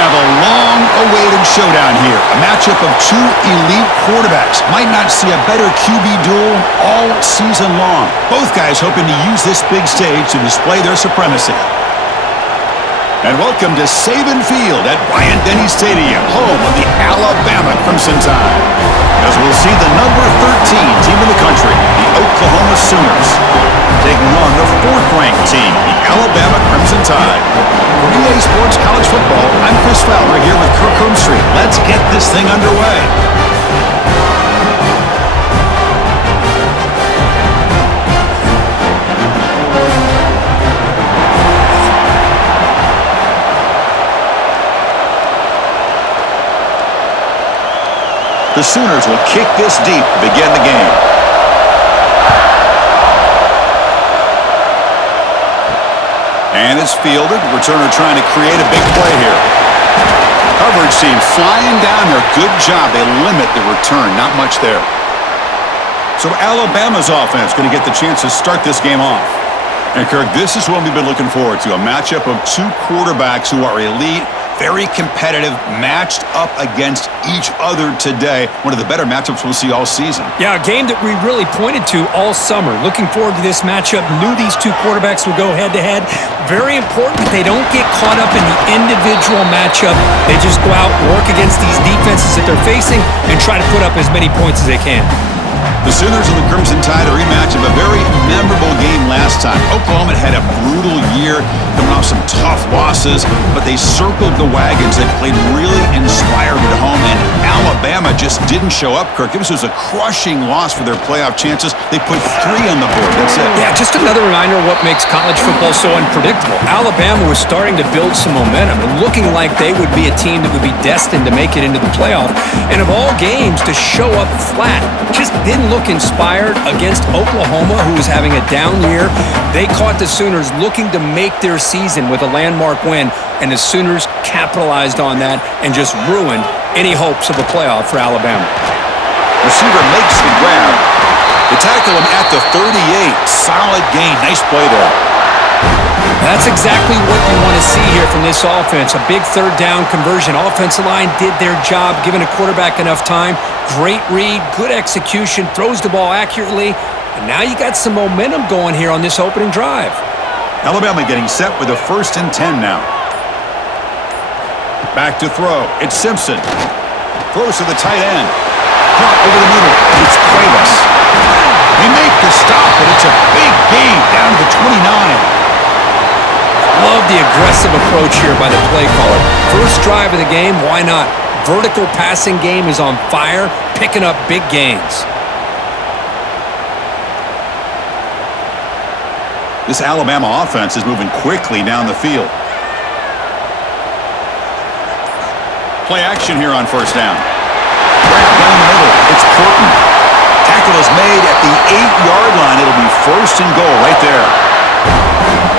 have a long-awaited showdown here. A matchup of two elite quarterbacks. Might not see a better QB duel all season long. Both guys hoping to use this big stage to display their supremacy. And welcome to Saban Field at Bryant-Denny Stadium, home of the Alabama Crimson Tide. As we'll see the number 13 team in the country, the Oklahoma Sooners, taking on the fourth-ranked team, the Alabama Crimson Tide. For EA Sports College Football, I'm Chris Fowler here with Kirk Street. Let's get this thing underway. The Sooners will kick this deep to begin the game. And it's fielded. Returner trying to create a big play here. Coverage team flying down there. Good job. They limit the return. Not much there. So Alabama's offense going to get the chance to start this game off. And Kirk, this is what we've been looking forward to. A matchup of two quarterbacks who are elite, very competitive, matched up against each other today. One of the better matchups we'll see all season. Yeah, a game that we really pointed to all summer. Looking forward to this matchup. Knew these two quarterbacks would go head-to-head. Very important that they don't get caught up in the individual matchup. They just go out, work against these defenses that they're facing, and try to put up as many points as they can. The Sooners and the Crimson Tide, a rematch of a very memorable game last time. Oklahoma had a brutal year, coming off some tough losses, but they circled the wagons. They played really inspired at home, and Alabama just didn't show up, Kirk. This was a crushing loss for their playoff chances. They put 3 on the board. That's it. Yeah, just another reminder of what makes college football so unpredictable. Alabama was starting to build some momentum and looking like they would be a team that would be destined to make it into the playoff. And of all games, to show up flat just didn't look inspired against Oklahoma, who was having a down year. They caught the Sooners looking to make their season with a landmark win, and the Sooners capitalized on that and just ruined any hopes of a playoff for Alabama. Receiver makes the grab. They tackle him at the 38. Solid gain. Nice play there. That's exactly what you want to see here from this offense. A big third down conversion. Offensive line did their job, giving a quarterback enough time. Great read, good execution, throws the ball accurately. And now you got some momentum going here on this opening drive. Alabama getting set with a 1st and 10 now. Back to throw. It's Simpson. Throws to the tight end. Caught over the middle. It's Cuevas. They make the stop, but it's a big gain down to the 29. Love the aggressive approach here by the play caller. First drive of the game, why not? Vertical passing game is on fire, picking up big gains. This Alabama offense is moving quickly down the field. Play action here on 1st down. Right down the middle. It's Curtin. Tackle is made at the 8-yard line. It'll be 1st and goal right there.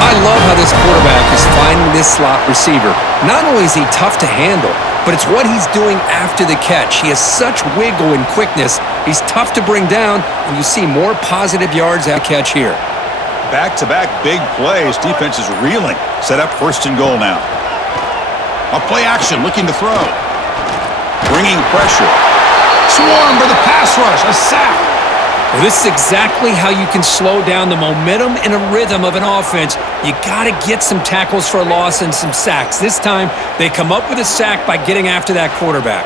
I love how this quarterback is finding this slot receiver. Not only is he tough to handle, but it's what he's doing after the catch. He has such wiggle and quickness. He's tough to bring down, and you see more positive yards at catch here. Back-to-back big plays. Defense is reeling. Set up 1st and goal now. A play action, looking to throw. Bringing pressure. Swarm for the pass rush. A sack. Well, this is exactly how you can slow down the momentum and a rhythm of an offense. You got to get some tackles for a loss and some sacks. This time, they come up with a sack by getting after that quarterback.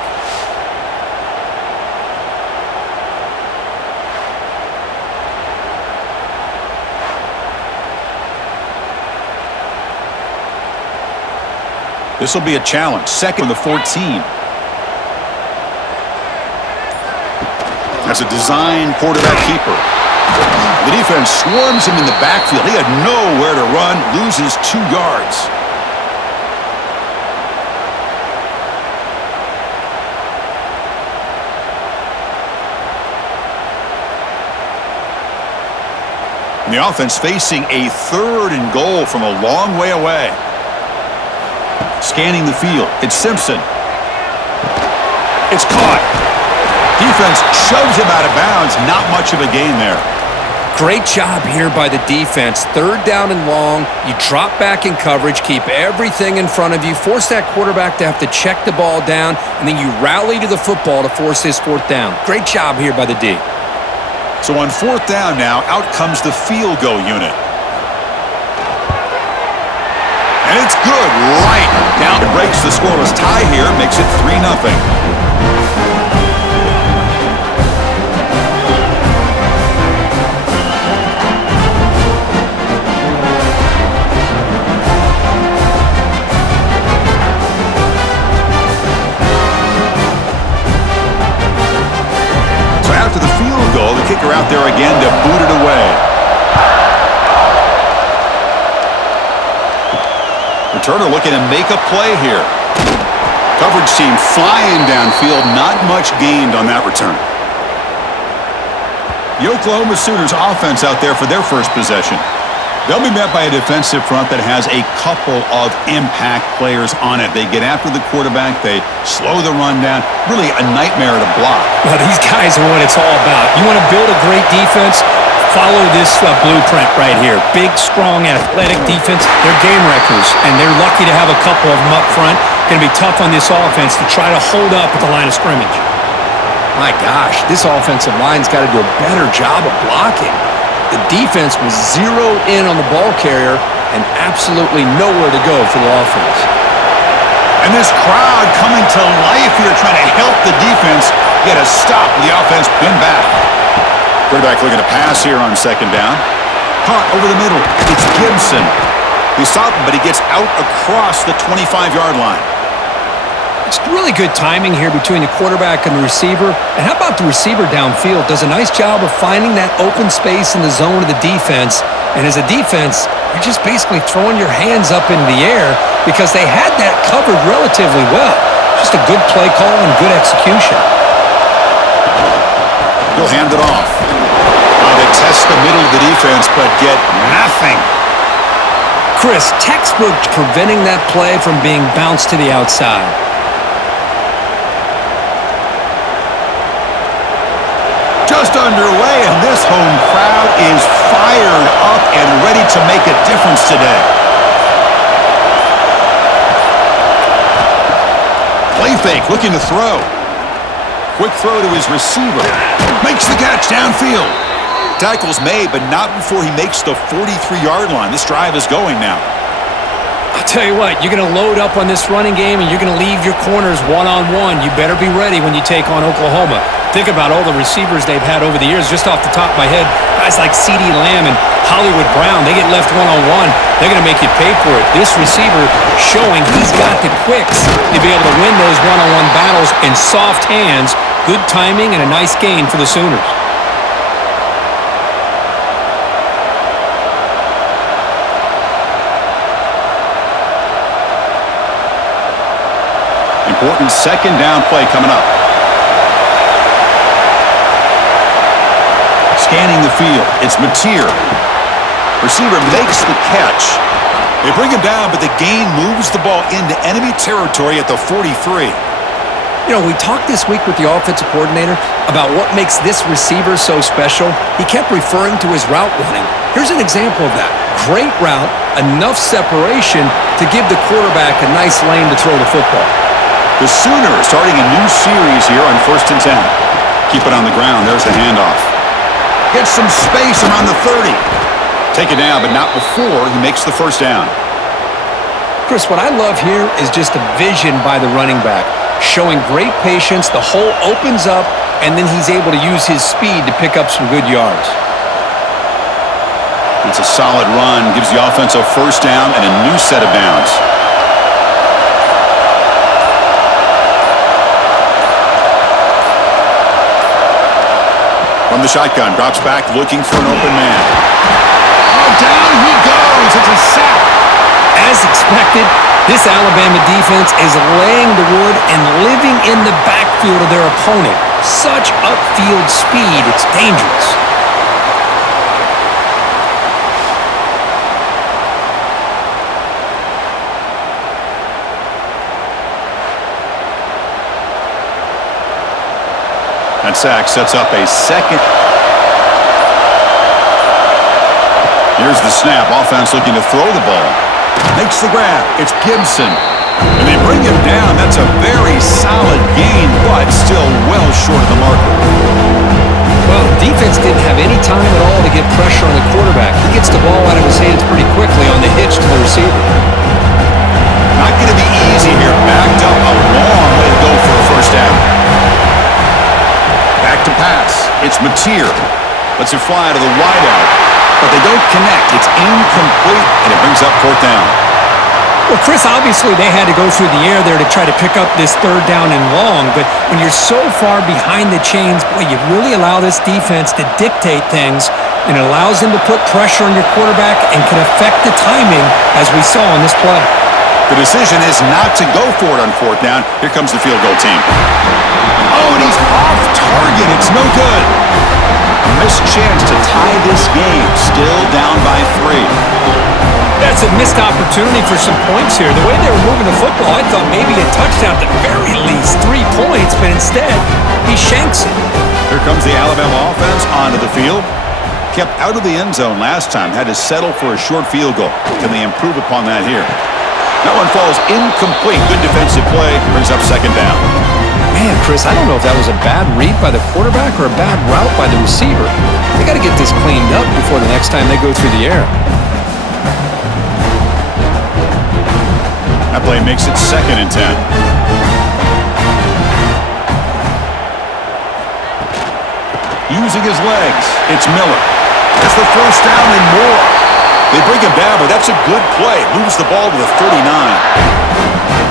This will be a challenge. 2nd and 14. That's a design quarterback keeper. The defense swarms him in the backfield. He had nowhere to run, loses 2 yards. And the offense facing a 3rd and goal from a long way away. Scanning the field. It's Simpson. It's caught. Defense shoves him out of bounds. Not much of a gain there. Great job here by the defense. Third down and long. You drop back in coverage, keep everything in front of you, force that quarterback to have to check the ball down, and then you rally to the football to force his fourth down. Great job here by the D. So on fourth down now, out comes the field goal unit. And it's good, right down. It breaks the scoreless tie here, makes it 3-0. After the field goal, the kicker out there again to boot it away. Returner looking to make a play here. Coverage team flying downfield, not much gained on that return. The Oklahoma Sooners offense out there for their first possession. They'll be met by a defensive front that has a couple of impact players on it. They get after the quarterback. They slow the run down. Really a nightmare to block. Well, these guys are what it's all about. You want to build a great defense? Follow this blueprint right here. Big, strong, athletic defense. They're game wreckers, and they're lucky to have a couple of them up front. Going to be tough on this offense to try to hold up at the line of scrimmage. My gosh, this offensive line's got to do a better job of blocking. The defense was zeroed in on the ball carrier and absolutely nowhere to go for the offense. And this crowd coming to life here, trying to help the defense get a stop. The offense pinned back. Quarterback looking to pass here on second down. Caught over the middle. It's Gibson. He stopped, but he gets out across the 25-yard line. It's really good timing here between the quarterback and the receiver. And how about the receiver downfield? Does a nice job of finding that open space in the zone of the defense. And as a defense, you're just basically throwing your hands up in the air because they had that covered relatively well. Just a good play call and good execution. He'll hand it off. They test the middle of the defense, but get nothing. Chris, textbook preventing that play from being bounced to the outside. Just underway, and this home crowd is fired up and ready to make a difference today. Play fake, looking to throw. Quick throw to his receiver. Makes the catch downfield. Tackle's made, but not before he makes the 43-yard line. This drive is going now. I'll tell you what, you're going to load up on this running game and you're going to leave your corners one-on-one. You better be ready when you take on Oklahoma. Think about all the receivers they've had over the years. Just off the top of my head, guys like CeeDee Lamb and Hollywood Brown, they get left one-on-one. They're going to make you pay for it. This receiver showing he's got the quicks to be able to win those one-on-one battles in soft hands. Good timing and a nice gain for the Sooners. Important second down play coming up. Scanning the field. It's Mateer. Receiver makes the catch. They bring him down, but the gain moves the ball into enemy territory at the 43. You know, we talked this week with the offensive coordinator about what makes this receiver so special. He kept referring to his route running. Here's an example of that. Great route, enough separation to give the quarterback a nice lane to throw the football. The Sooners starting a new series here on 1st and 10. Keep it on the ground. There's the handoff. Gets some space around the 30. Take it down, but not before he makes the first down. Chris, what I love here is just a vision by the running back. Showing great patience. The hole opens up, and then he's able to use his speed to pick up some good yards. It's a solid run. Gives the offense a first down and a new set of downs. From the shotgun, drops back, looking for an open man. Oh, down he goes. It's a sack. As expected, this Alabama defense is laying the wood and living in the backfield of their opponent. Such upfield speed, it's dangerous. That sack sets up a second. Here's the snap. Offense looking to throw the ball. Makes the grab. It's Gibson. And they bring him down. That's a very solid gain, but still well short of the marker. Well, defense didn't have any time at all to get pressure on the quarterback. He gets the ball out of his hands pretty quickly on the hitch to the receiver. Not going to be easy here. Backed up a long way to go for a first down. Back to pass. It's Mateer. Lets it fly to the wideout. But they don't connect. It's incomplete, and it brings up fourth down. Well, Chris, obviously they had to go through the air there to try to pick up this third down and long, but when you're so far behind the chains, boy, you really allow this defense to dictate things, and it allows them to put pressure on your quarterback and can affect the timing, as we saw on this play. The decision is not to go for it on fourth down. Here comes the field goal team. Oh, and he's off target. It's no good. A missed chance to tie this game. Still down by 3. That's a missed opportunity for some points here. The way they were moving the football, I thought maybe a touchdown at the very least, 3 points, but instead, he shanks it. Here comes the Alabama offense onto the field. Kept out of the end zone last time, had to settle for a short field goal. Can they improve upon that here? That one falls incomplete. Good defensive play, brings up second down. Man, Chris, I don't know if that was a bad read by the quarterback or a bad route by the receiver. They got to get this cleaned up before the next time they go through the air. That play makes it 2nd and 10. Using his legs, it's Miller. That's the first down and more. They bring him down, but that's a good play. Moves the ball to the 39.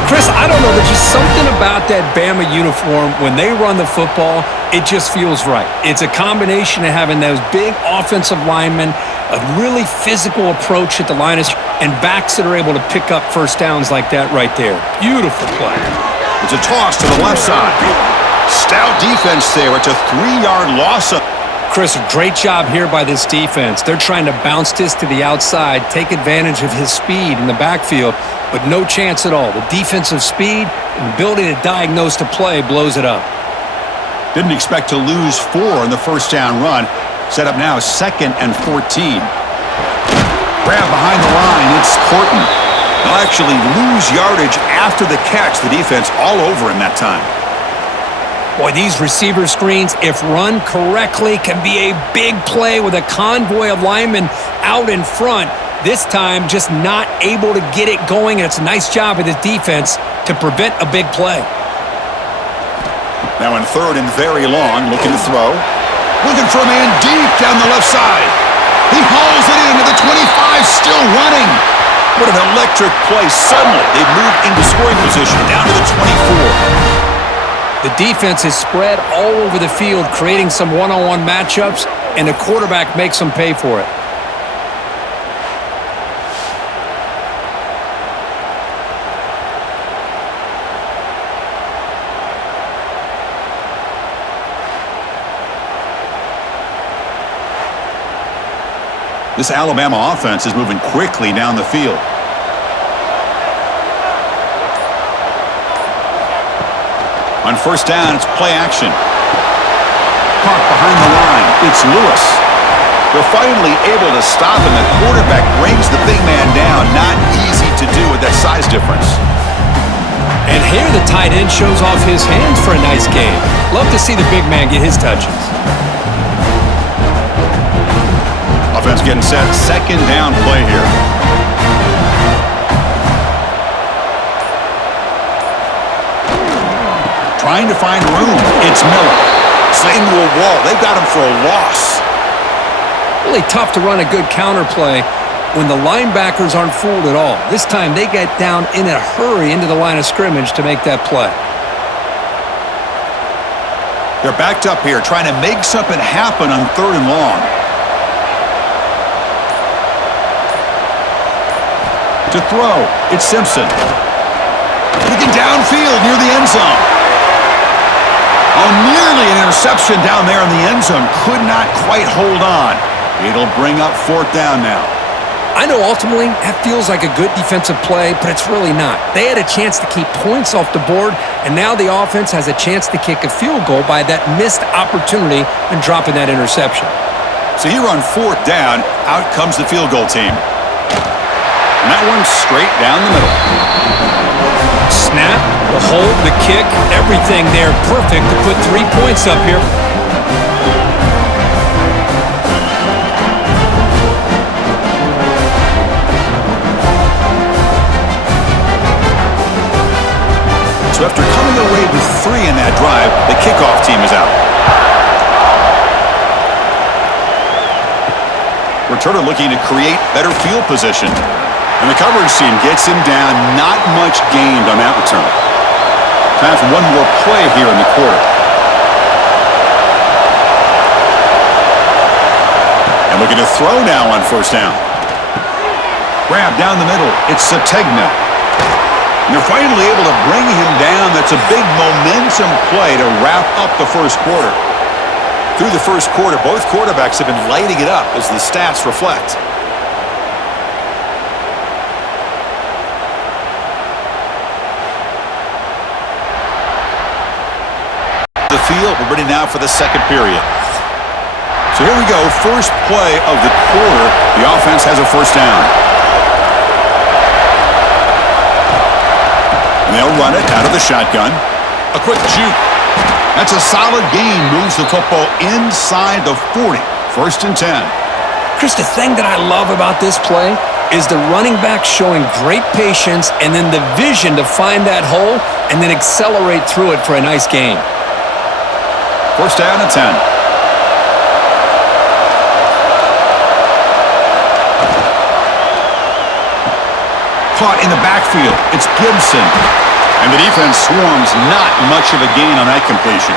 Chris, I don't know. There's just something about that Bama uniform. When they run the football, it just feels right. It's a combination of having those big offensive linemen, a really physical approach at the line, and backs that are able to pick up first downs like that right there. Beautiful play. It's a toss to the left side. Stout defense there. It's a 3-yard loss. Chris, a great job here by this defense. They're trying to bounce this to the outside, take advantage of his speed in the backfield, but no chance at all. The defensive speed and ability to diagnose the play blows it up. Didn't expect to lose 4 in the first down run. Set up now 2nd and 14. Grab behind the line. It's Horton. They'll actually lose yardage after the catch. The defense all over him that time. Boy, these receiver screens, if run correctly, can be a big play with a convoy of linemen out in front. This time, just not able to get it going, and it's a nice job of the defense to prevent a big play. Now in 3rd and very long, looking to throw. Looking for a man deep down the left side. He hauls it into the 25, still running. What an electric play. Suddenly, they move into scoring position, down to the 24. The defense is spread all over the field, creating some one-on-one matchups, and the quarterback makes them pay for it. This Alabama offense is moving quickly down the field. On first down, it's play action. Park behind the line. It's Lewis. They're finally able to stop him. The quarterback brings the big man down. Not easy to do with that size difference. And here the tight end shows off his hands for a nice game. Love to see the big man get his touches. Offense getting set. 2nd down play here. Trying to find room. It's Miller. Slaying to a wall. They've got him for a loss. Really tough to run a good counter play when the linebackers aren't fooled at all. This time they get down in a hurry into the line of scrimmage to make that play. They're backed up here trying to make something happen on 3rd and long. To throw, it's Simpson. Looking downfield near the end zone. Oh, nearly an interception down there in the end zone. Could not quite hold on. It'll bring up 4th down now. I know ultimately that feels like a good defensive play, but it's really not. They had a chance to keep points off the board, and now the offense has a chance to kick a field goal by that missed opportunity and dropping that interception. So here on 4th down, out comes the field goal team. And that one's straight down the middle. Snap, the hold, the kick, everything there perfect to put 3 points up here. So after coming away with 3 in that drive, the kickoff team is out. Returner looking to create better field position. And the coverage team gets him down. Not much gained on that return. Time for one more play here in the quarter. And looking to throw now on 1st down. Grab down the middle. It's Sategna. And they're finally able to bring him down. That's a big momentum play to wrap up the 1st quarter. Through the 1st quarter, both quarterbacks have been lighting it up as the stats reflect. The field, we're ready now for the 2nd period. So here we go, first play of the quarter. The offense has a 1st down. And they'll run it out of the shotgun. A quick juke. That's a solid gain. Moves the football inside the 40. 1st and 10. Chris, the thing that I love about this play is the running back showing great patience and then the vision to find that hole and then accelerate through it for a nice gain. 1st down and 10. Caught in the backfield. It's Gibson. And the defense swarms. Not much of a gain on that completion.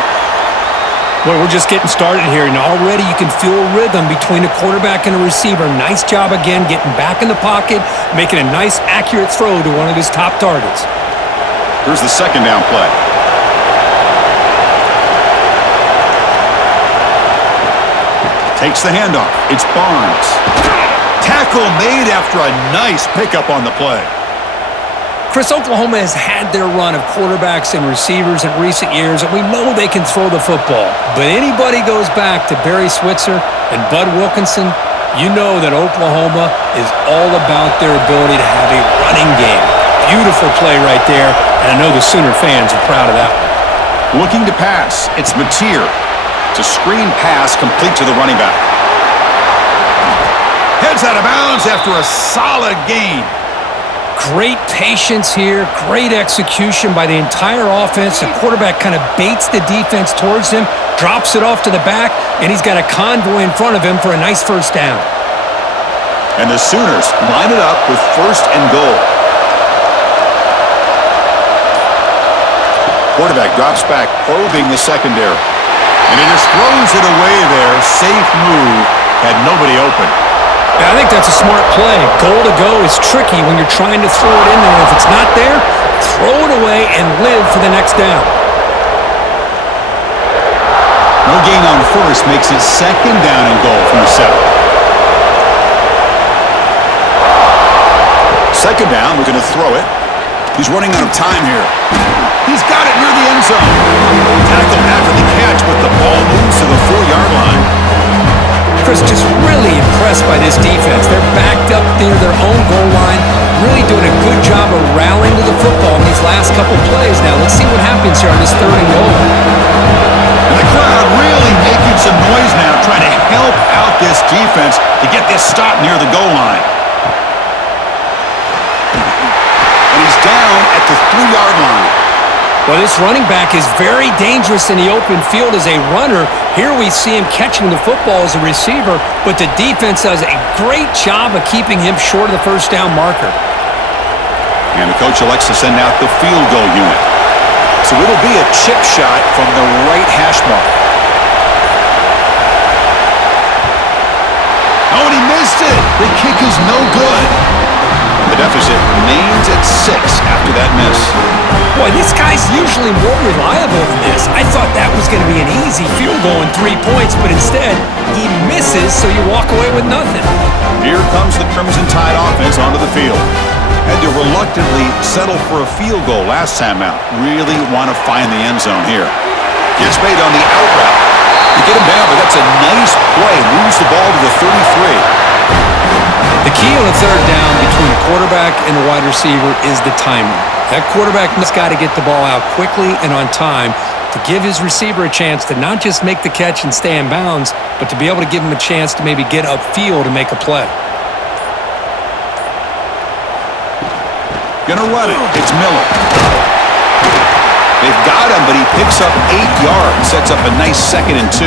Boy, we're just getting started here, and already you can feel a rhythm between a quarterback and a receiver. Nice job again getting back in the pocket, making a nice, accurate throw to one of his top targets. Here's the 2nd down play. Takes the handoff. It's Barnes. Tackle made after a nice pickup on the play. Chris, Oklahoma has had their run of quarterbacks and receivers in recent years, and we know they can throw the football. But anybody goes back to Barry Switzer and Bud Wilkinson, you know that Oklahoma is all about their ability to have a running game. Beautiful play right there, and I know the Sooner fans are proud of that one. Looking to pass. It's Mateer. It's a screen pass complete to the running back. Heads out of bounds after a solid gain. Great patience here, great execution by the entire offense. The quarterback kind of baits the defense towards him, drops it off to the back, and he's got a convoy in front of him for a nice 1st down. And the Sooners line it up with 1st and goal. Quarterback drops back, probing the secondary. And he just throws it away there. Safe move. Had nobody open. Yeah, I think that's a smart play. Goal to go is tricky when you're trying to throw it in there. If it's not there, throw it away and live for the next down. No gain on 1st makes it 2nd down and goal from the 7. 2nd down, we're going to throw it. He's running out of time here. He's got it near the end zone. Tackle after the catch, but the ball moves to the 4-yard line. Chris, just really impressed by this defense. They're backed up near their own goal line, really doing a good job of rallying to the football in these last couple plays. Now, let's see what happens here on this 3rd and goal. And the crowd really making some noise now, trying to help out this defense to get this stop near the goal line. And he's down at the 3-yard line. Well, this running back is very dangerous in the open field as a runner. Here we see him catching the football as a receiver, but the defense does a great job of keeping him short of the 1st down marker. And the coach elects to send out the field goal unit. So it'll be a chip shot from the right hash mark. Oh, and he missed it. The kick is no good. The deficit remains at 6 after that miss. Boy, this guy's usually more reliable than this. I thought that was going to be an easy field goal in 3 points, but instead, he misses, so you walk away with nothing. Here comes the Crimson Tide offense onto the field. Had to reluctantly settle for a field goal last time out. Really want to find the end zone here. Gets made on the out route. To get him down, but that's a nice play, moves the ball to the 33. The key on a third down between the quarterback and the wide receiver is the timing. That quarterback has got to get the ball out quickly and on time to give his receiver a chance to not just make the catch and stay in bounds, but to be able to give him a chance to maybe get upfield and make a play. Gonna run it. It's Miller. They've got him, but he picks up 8 yards. Sets up a nice 2nd and 2.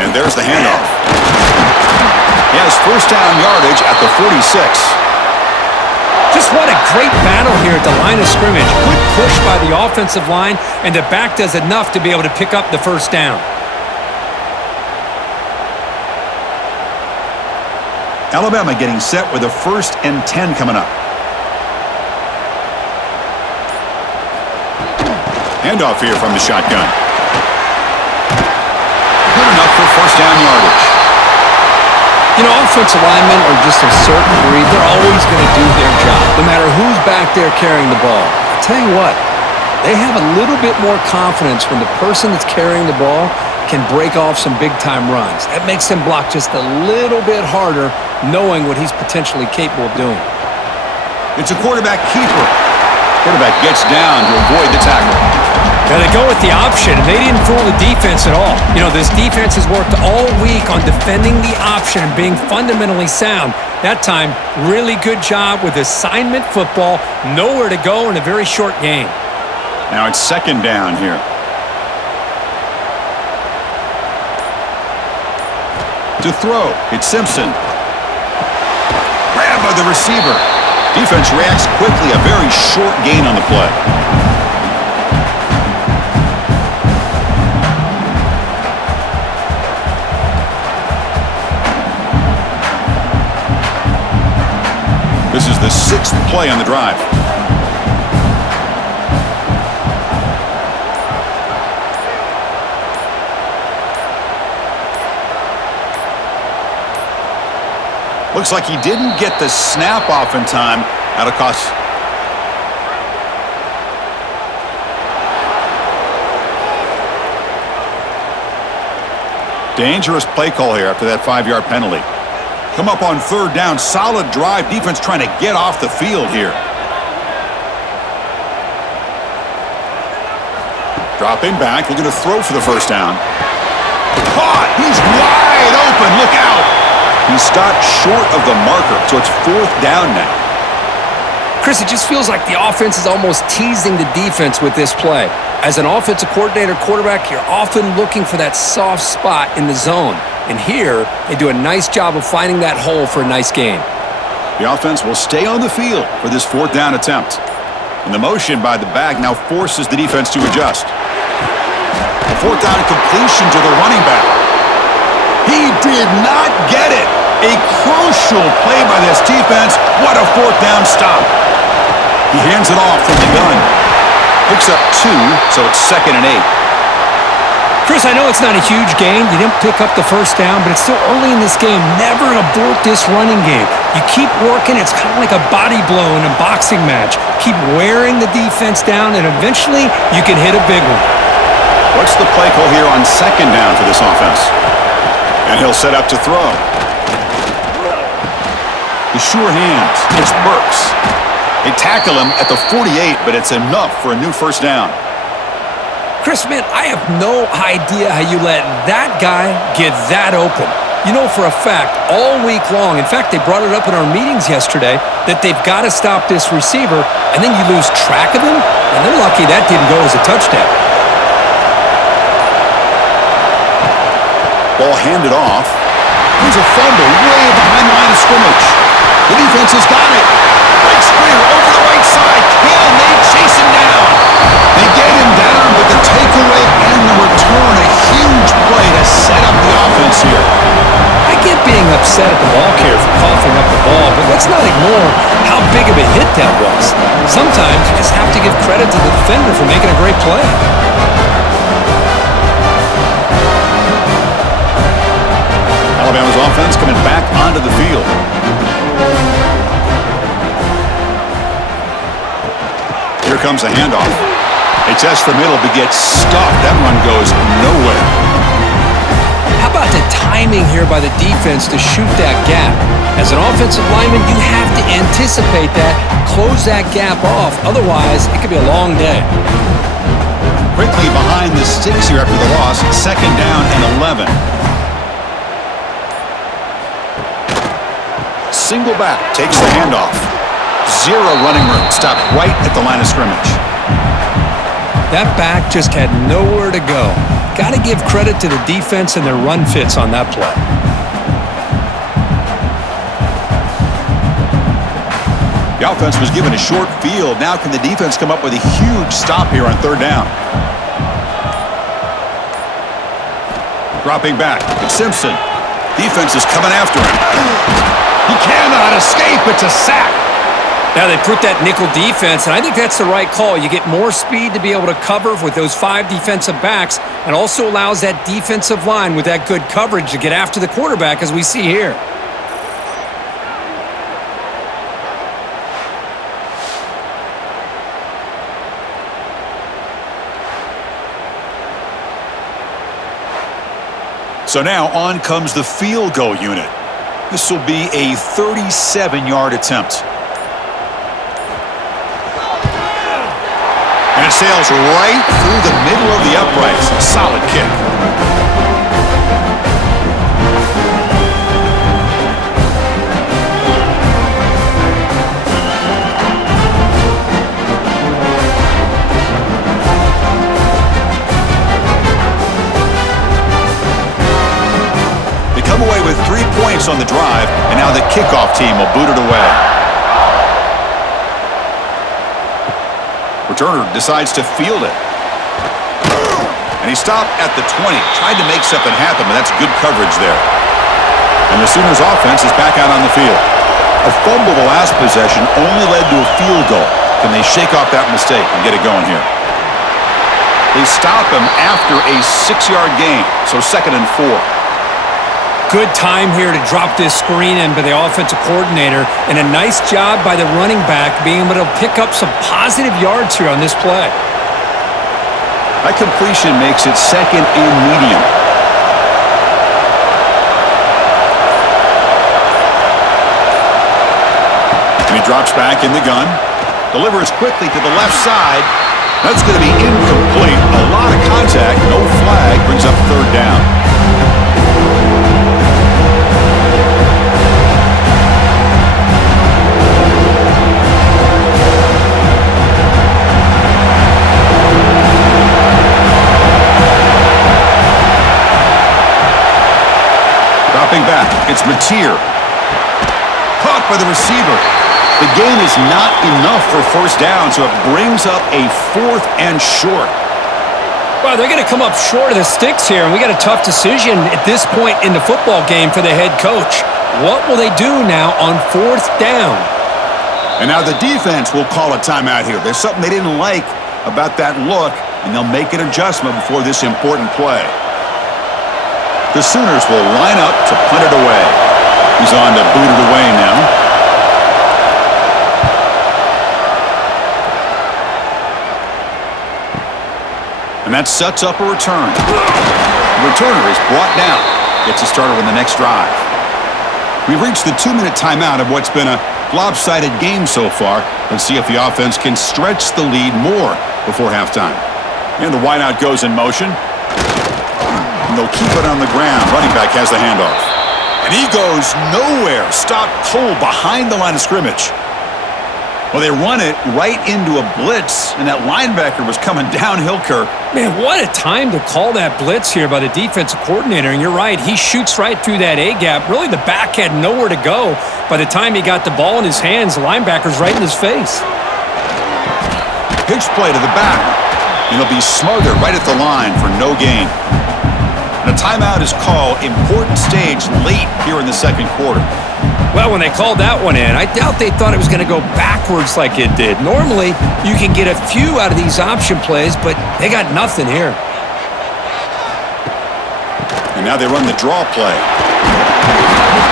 And there's the handoff. He has first down yardage at the 46. Just what a great battle here at the line of scrimmage. Good push by the offensive line, and the back does enough to be able to pick up the first down. Alabama getting set with a 1st and 10 coming up. Handoff here from the shotgun. Good enough for first down yardage. You know, offensive linemen are just a certain breed. They're always going to do their job, no matter who's back there carrying the ball. I'll tell you what, they have a little bit more confidence when the person that's carrying the ball can break off some big-time runs. That makes them block just a little bit harder, knowing what he's potentially capable of doing. It's a quarterback keeper. Quarterback gets down to avoid the tackle. Now they go with the option, and they didn't fool the defense at all. You know, this defense has worked all week on defending the option and being fundamentally sound. That time, really good job with assignment football. Nowhere to go in a very short game. Now it's 2nd down here. To throw, it's Simpson. Grabbed by the receiver. Defense reacts quickly, a very short gain on the play. This is the 6th play on the drive. Looks like he didn't get the snap off in time. That'll cost. Dangerous play call here after that 5-yard penalty. Come up on 3rd down. Solid drive. Defense trying to get off the field here. Dropping back. Looking to throw for the first down. Caught. He's wide open. Look out. He stopped short of the marker, so it's 4th down now. Chris, it just feels like the offense is almost teasing the defense with this play. As an offensive coordinator quarterback, you're often looking for that soft spot in the zone. And here, they do a nice job of finding that hole for a nice gain. The offense will stay on the field for this 4th down attempt. And the motion by the back now forces the defense to adjust. A 4th down completion to the running back. He did not get it. A crucial play by this defense. What a 4th down stop. He hands it off from the gun. Picks up 2, so it's 2nd and 8. Chris, I know it's not a huge gain. You didn't pick up the first down, but it's still early in this game. Never abort this running game. You keep working. It's kind of like a body blow in a boxing match. Keep wearing the defense down, and eventually you can hit a big one. What's the play call here on 2nd down for this offense? And he'll set up to throw. The sure hands. It's Burks. They tackle him at the 48, but it's enough for a new first down. Chris, man, I have no idea how you let that guy get that open. You know for a fact, all week long, in fact, they brought it up in our meetings yesterday, that they've got to stop this receiver, and then you lose track of him, and they're lucky that didn't go as a touchdown. Ball handed off. There's a fumble way behind the line of scrimmage. The defense has got it. Big screener over the right side. Can they chase him down? They get him down, but the takeaway and the return, a huge play to set up the offense here. I get being upset at the ball carrier for coughing up the ball, but let's not ignore how big of a hit that was. Sometimes you just have to give credit to the defender for making a great play. handoff. They test the middle, but gets stuffed. That run goes nowhere. How about the timing here by the defense to shoot that gap? As an offensive lineman, you have to anticipate that, close that gap off. Otherwise, it could be a long day. Quickly behind the sticks here after the loss. 2nd down and 11. Single back, takes the handoff. Zero running room, stopped right at the line of scrimmage. That back just had nowhere to go. Got to give credit to the defense and their run fits on that play. The offense was given a short field. Now can the defense come up with a huge stop here on 3rd down? Dropping back, it's Simpson. Defense is coming after him. He cannot escape. It's a sack. Now they put that nickel defense, and I think that's the right call. You get more speed to be able to cover with those 5 defensive backs, and also allows that defensive line with that good coverage to get after the quarterback, as we see here. So now on comes the field goal unit. This will be a 37-yard attempt. And it sails right through the middle of the uprights. Solid kick. They come away with 3 points on the drive, and now the kickoff team will boot it away. Returner decides to field it. And he stopped at the 20. Tried to make something happen, but that's good coverage there. And the Sooners offense is back out on the field. A fumble the last possession only led to a field goal. Can they shake off that mistake and get it going here? They stop him after a 6-yard gain, so 2nd and 4. Good time here to drop this screen in by the offensive coordinator, and a nice job by the running back being able to pick up some positive yards here on this play. That completion makes it 2nd and medium. And he drops back in the gun. Delivers quickly to the left side. That's going to be incomplete. A lot of contact, no flag, brings up 3rd down. Back, it's Mateer. Caught by the receiver. The gain is not enough for 1st down, so it brings up a 4th and short. Well, they're going to come up short of the sticks here, and we got a tough decision at this point in the football game for the head coach. What will they do now on 4th down? And now the defense will call a timeout here. There's something they didn't like about that look, and they'll make an adjustment before this important play. The Sooners will line up to punt it away. He's on to boot it away now. And that sets up a return. The returner is brought down. Gets us started on the next drive. We've reached the 2-minute timeout of what's been a lopsided game so far. Let's see if the offense can stretch the lead more before halftime. And the wideout goes in motion. And they'll keep it on the ground. Running back has the handoff. And he goes nowhere. Stopped cold behind the line of scrimmage. Well, they run it right into a blitz, and that linebacker was coming downhill, Kirk. Man, what a time to call that blitz here by the defensive coordinator. And you're right, he shoots right through that A-gap. Really, the back had nowhere to go. By the time he got the ball in his hands, the linebacker's right in his face. Pitch play to the back. And he'll be smothered right at the line for no gain. And a timeout is called. Important stage late here in the 2nd quarter. Well, when they called that one in, I doubt they thought it was going to go backwards like it did. Normally, you can get a few out of these option plays, but they got nothing here. And now they run the draw play.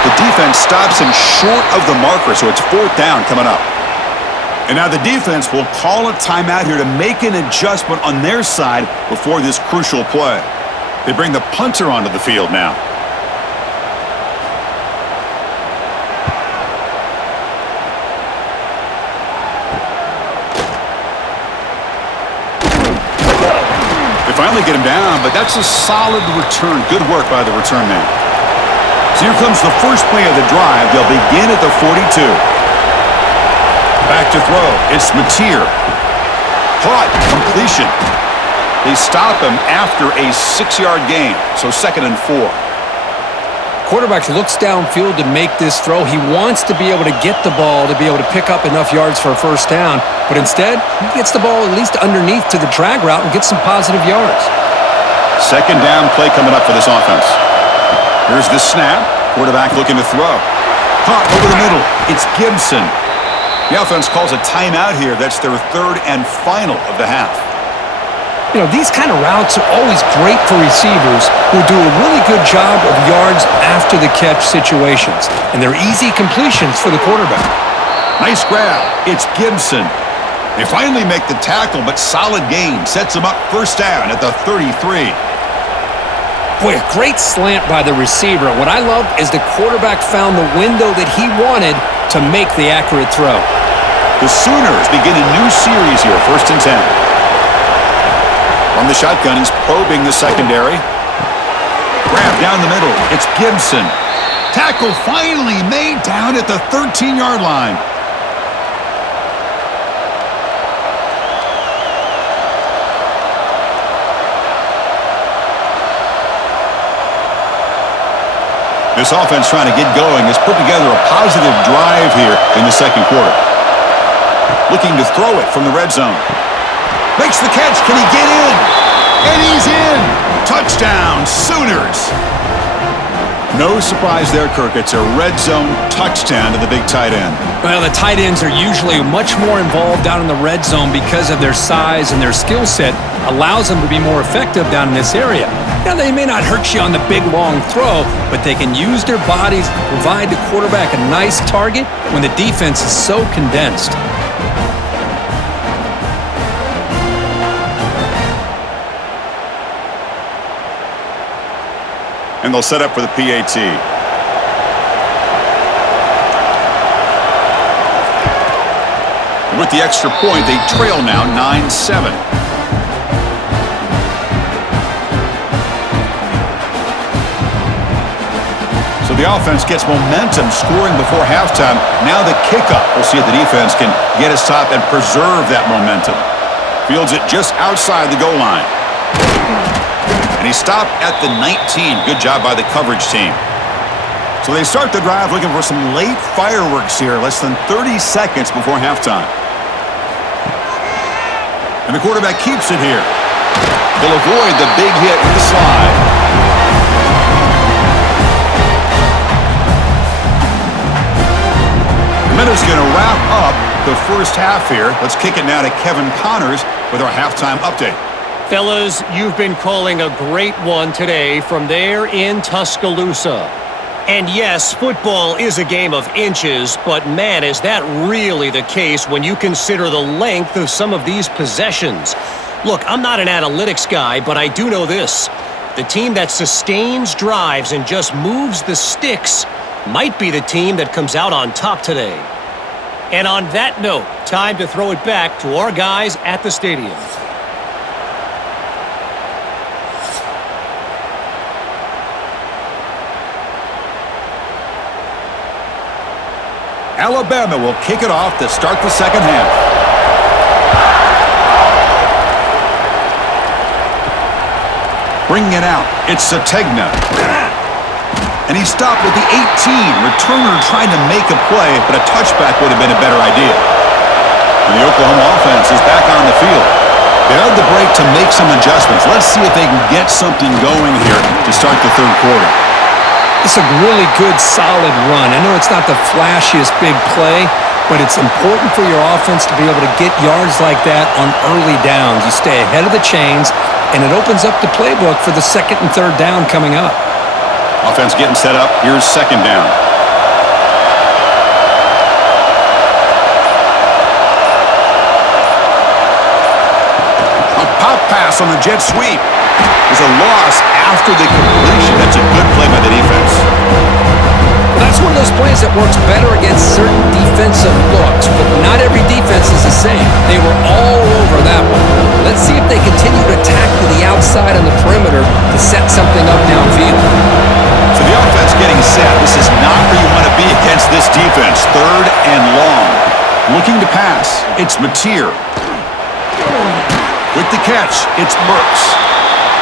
The defense stops him short of the marker, so it's 4th down coming up. And now the defense will call a timeout here to make an adjustment on their side before this crucial play. They bring the punter onto the field now. They finally get him down, but that's a solid return. Good work by the return man. So here comes the first play of the drive. They'll begin at the 42. Back to throw. It's Mateer. Caught. Completion. They stop him after a 6-yard gain, so 2nd and 4. Quarterback looks downfield to make this throw. He wants to be able to get the ball to be able to pick up enough yards for a first down, but instead, he gets the ball at least underneath to the drag route and gets some positive yards. 2nd down play coming up for this offense. Here's the snap. Quarterback looking to throw. Caught over the middle. It's Gibson. The offense calls a timeout here. That's their 3rd and final of the half. You know, these kind of routes are always great for receivers who do a really good job of yards after the catch situations. And they're easy completions for the quarterback. Nice grab. It's Gibson. They finally make the tackle, but solid gain. Sets them up first down at the 33. Boy, a great slant by the receiver. What I love is the quarterback found the window that he wanted to make the accurate throw. The Sooners begin a new series here, 1st and 10. From the shotgun, he's probing the secondary. Grab down the middle. It's Gibson. Tackle finally made down at the 13-yard line. This offense trying to get going has put together a positive drive here in the 2nd quarter. Looking to throw it from the red zone. Makes the catch. Can he get in? And he's in. Touchdown, Sooners. No surprise there, Kirk. It's a red zone touchdown to the big tight end. Well, the tight ends are usually much more involved down in the red zone because of their size and their skill set allows them to be more effective down in this area. Now, they may not hurt you on the big, long throw, but they can use their bodies to provide the quarterback a nice target when the defense is so condensed. And they'll set up for the PAT. With the extra point, they trail now 9-7. So the offense gets momentum scoring before halftime. Now the kickoff. We'll see if the defense can get a stop and preserve that momentum. Fields it just outside the goal line. And he stopped at the 19. Good job by the coverage team. So they start the drive looking for some late fireworks here, less than 30 seconds before halftime. And the quarterback keeps it here. They'll avoid the big hit with the slide. The minute's going to wrap up the first half here. Let's kick it now to Kevin Connors with our halftime update. Fellas, you've been calling a great one today from there in Tuscaloosa. And yes, football is a game of inches, but man, is that really the case when you consider the length of some of these possessions. Look, I'm not an analytics guy, but I do know this. The team that sustains drives and just moves the sticks might be the team that comes out on top today. And on that note, time to throw it back to our guys at the stadium. Alabama will kick it off to start the second half. Bringing it out, it's Sategna. And he stopped with the 18. Returner trying to make a play, but a touchback would have been a better idea. And the Oklahoma offense is back on the field. They had the break to make some adjustments. Let's see if they can get something going here to start the 3rd quarter. It's a really good, solid run. I know it's not the flashiest big play, but it's important for your offense to be able to get yards like that on early downs. You stay ahead of the chains, and it opens up the playbook for the 2nd and 3rd down coming up. Offense getting set up. Here's 2nd down. pass on the jet sweep. There's a loss after the completion. That's a good play by the defense. Well, that's one of those plays that works better against certain defensive looks, but not every defense is the same. They were all over that one. Let's see if they continue to attack to the outside on the perimeter to set something up downfield. So the offense getting set. This is not where you want to be against this defense. 3rd and long. Looking to pass. It's Mateer. With the catch, it's Burks.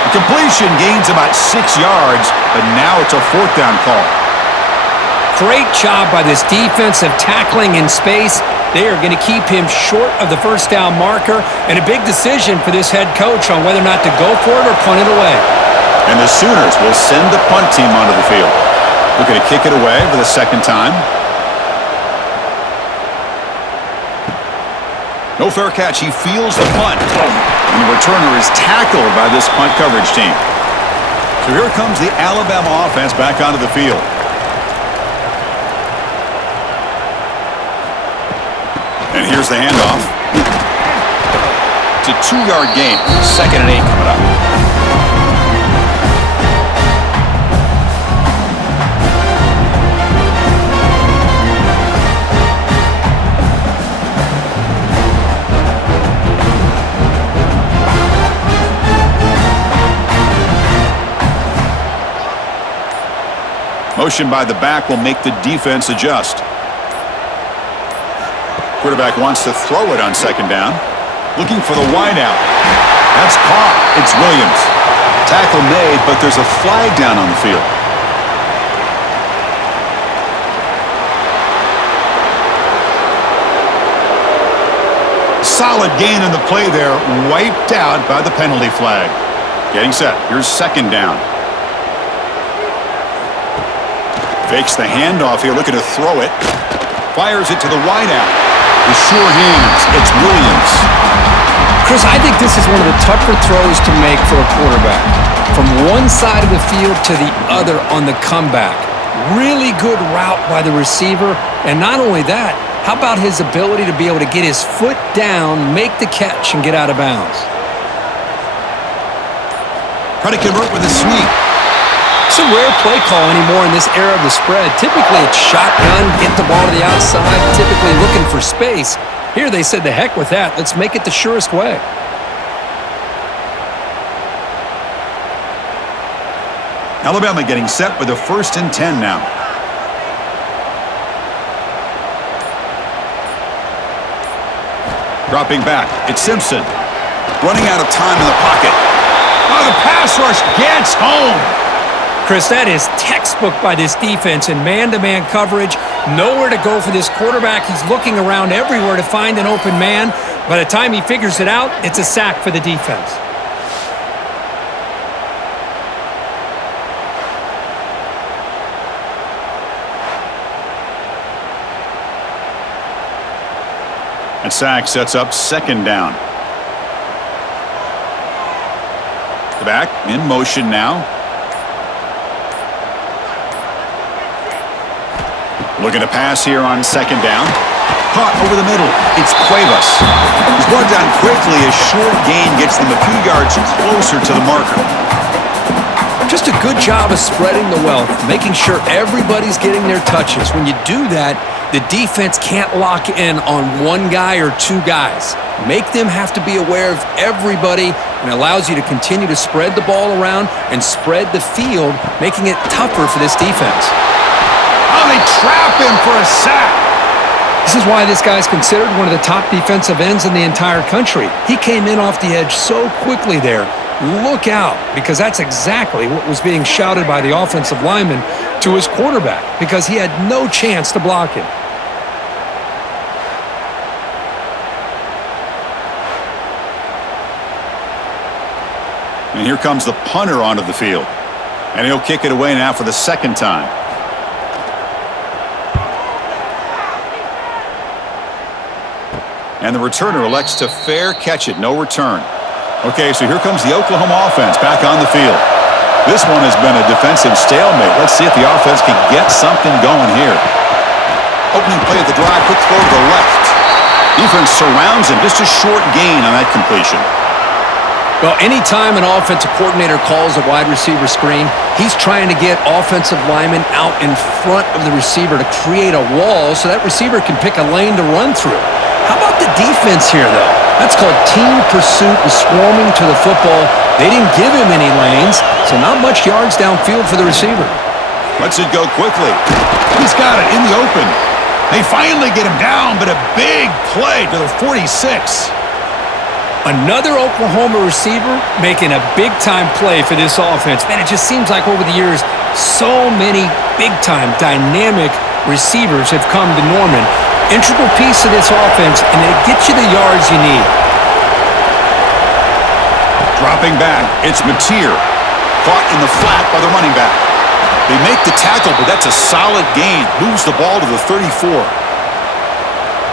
The completion gains about 6 yards, but now it's a 4th down call. Great job by this defense of tackling in space. They are going to keep him short of the 1st down marker, and a big decision for this head coach on whether or not to go for it or punt it away. And the Sooners will send the punt team onto the field. Looking to kick it away for the 2nd time. No fair catch. He feels the punt. And the returner is tackled by this punt coverage team. So here comes the Alabama offense back onto the field. And here's the handoff. It's a 2-yard gain. 2nd and 8 coming up. Motion by the back will make the defense adjust. Quarterback wants to throw it on 2nd down. Looking for the wideout. That's caught. It's Williams. Tackle made, but there's a flag down on the field. Solid gain in the play there. Wiped out by the penalty flag. Getting set. Here's 2nd down. Fakes the handoff here, looking to throw it. Fires it to the wideout. With sure hands, it's Williams. Chris, I think this is one of the tougher throws to make for a quarterback. From one side of the field to the other on the comeback. Really good route by the receiver. And not only that, how about his ability to be able to get his foot down, make the catch, and get out of bounds? Try to convert with a sweep. It's a rare play call anymore in this era of the spread. Typically, it's shotgun, get the ball to the outside, typically looking for space. Here they said, the heck with that. Let's make it the surest way. Alabama getting set with a 1st and 10 now. Dropping back, it's Simpson. Running out of time in the pocket. Oh, the pass rush gets home. Chris, that is textbook by this defense in man-to-man coverage. Nowhere to go for this quarterback. He's looking around everywhere to find an open man. By the time he figures it out, it's a sack for the defense. And sack sets up 2nd down. The back in motion now. Looking to pass here on 2nd down. Caught over the middle. It's Cuevas. He's brought down quickly. A short gain gets them a few yards closer to the marker. Just a good job of spreading the wealth, making sure everybody's getting their touches. When you do that, the defense can't lock in on one guy or 2 guys. Make them have to be aware of everybody, and allows you to continue to spread the ball around and spread the field, making it tougher for this defense. Oh, they trap him for a sack. This is why this guy's considered one of the top defensive ends in the entire country. He came in off the edge so quickly there. Look out, because that's exactly what was being shouted by the offensive lineman to his quarterback, because he had no chance to block him. And here comes the punter onto the field. And he'll kick it away now for the 2nd time. And the returner elects to fair catch it. No return. Okay, so here comes the Oklahoma offense back on the field. This one has been a defensive stalemate. Let's see if the offense can get something going here. Opening play of the drive, quick throw to the left. Defense surrounds him. Just a short gain on that completion. Well, anytime an offensive coordinator calls a wide receiver screen, he's trying to get offensive linemen out in front of the receiver to create a wall so that receiver can pick a lane to run through. How about the defense here, though? That's called team pursuit and swarming to the football. They didn't give him any lanes, so not much yards downfield for the receiver. Lets it go quickly. He's got it in the open. They finally get him down, but a big play to the 46. Another Oklahoma receiver making a big-time play for this offense. Man, it just seems like over the years, so many big-time, dynamic receivers have come to Norman. Integral piece of this offense, and they get you the yards you need. Dropping back, it's Mateer. Caught in the flat by the running back. They make the tackle, but that's a solid gain. Moves the ball to the 34.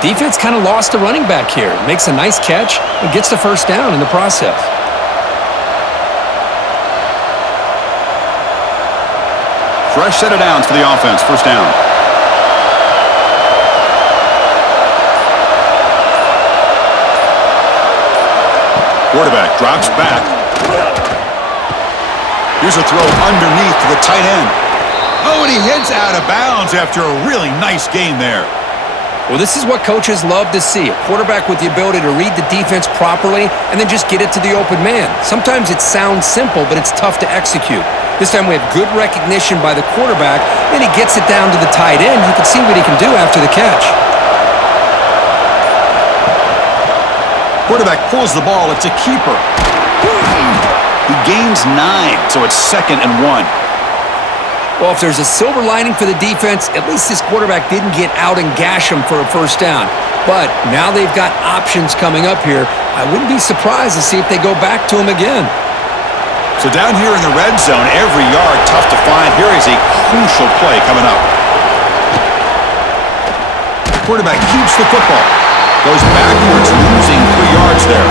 Defense kind of lost the running back here. Makes a nice catch and gets the first down in the process. Fresh set of downs for the offense. First down. Quarterback drops back. Here's a throw underneath to the tight end. Oh, and he heads out of bounds after a really nice gain there. Well, this is what coaches love to see. A quarterback with the ability to read the defense properly and then just get it to the open man. Sometimes it sounds simple, but it's tough to execute. This time we have good recognition by the quarterback, then he gets it down to the tight end. You can see what he can do after the catch. Quarterback pulls the ball. It's a keeper. He gains 9, so it's 2nd and 1. Well, if there's a silver lining for the defense, at least this quarterback didn't get out and gash him for a first down. But now they've got options coming up here. I wouldn't be surprised to see if they go back to him again. So down here in the red zone, every yard tough to find. Here is a crucial play coming up. Quarterback keeps the football. Goes backwards, losing 3 yards there.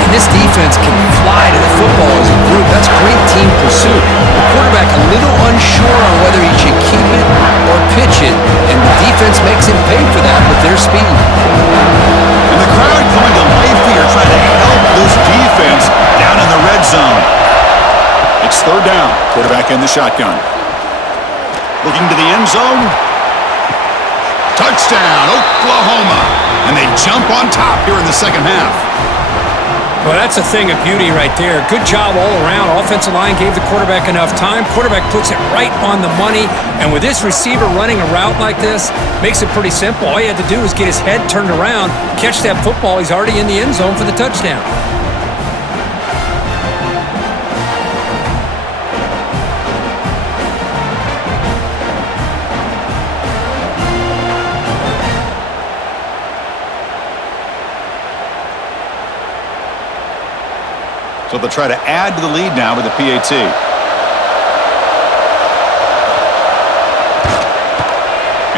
And this defense can fly to the football as a group. That's great team pursuit. The quarterback a little unsure on whether he should keep it or pitch it, and the defense makes him pay for that with their speed. And the crowd coming to life here, trying to help this defense down in the red zone. It's 3rd down. Quarterback in the shotgun. Looking to the end zone. Touchdown, Oklahoma. And they jump on top here in the second half. Well, that's a thing of beauty right there. Good job all around. Offensive line gave the quarterback enough time. Quarterback puts it right on the money. And with this receiver running a route like this, makes it pretty simple. All he had to do was get his head turned around, catch that football. He's already in the end zone for the touchdown. So they'll try to add to the lead now with the PAT.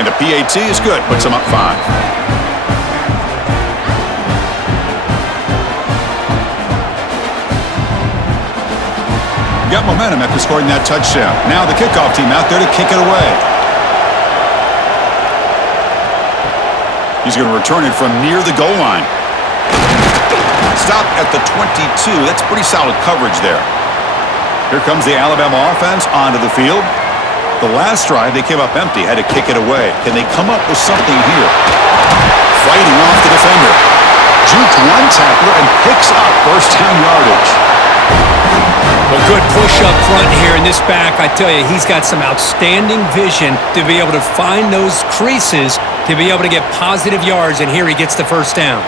And the PAT is good. Puts them up 5. Got momentum after scoring that touchdown. Now the kickoff team out there to kick it away. He's going to return it from near the goal line. Stop at the 22. That's pretty solid coverage there. Here comes the Alabama offense onto the field. The last drive, they came up empty, had to kick it away. Can they come up with something here? Fighting off the defender. Juked one tackler and picks up first down yardage. Well, good push up front here in this back. I tell you, he's got some outstanding vision to be able to find those creases, to be able to get positive yards, and here he gets the first down.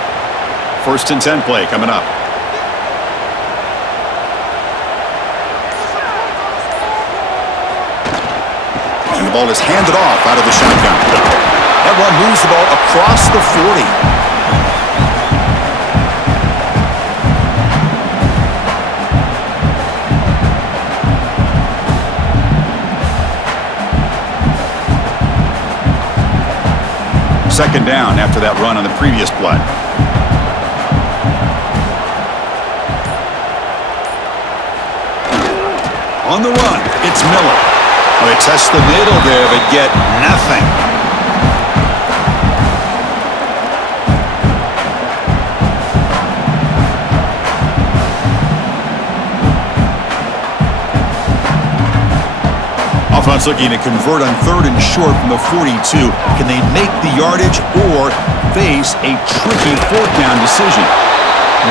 1st and 10 play coming up. And the ball is handed off out of the shotgun. That one moves the ball across the 40. Second down after that run on the previous play. On the run, it's Miller. Well, they test the middle there, but get nothing. Offense looking to convert on 3rd and short from the 42. Can they make the yardage or face a tricky 4th down decision?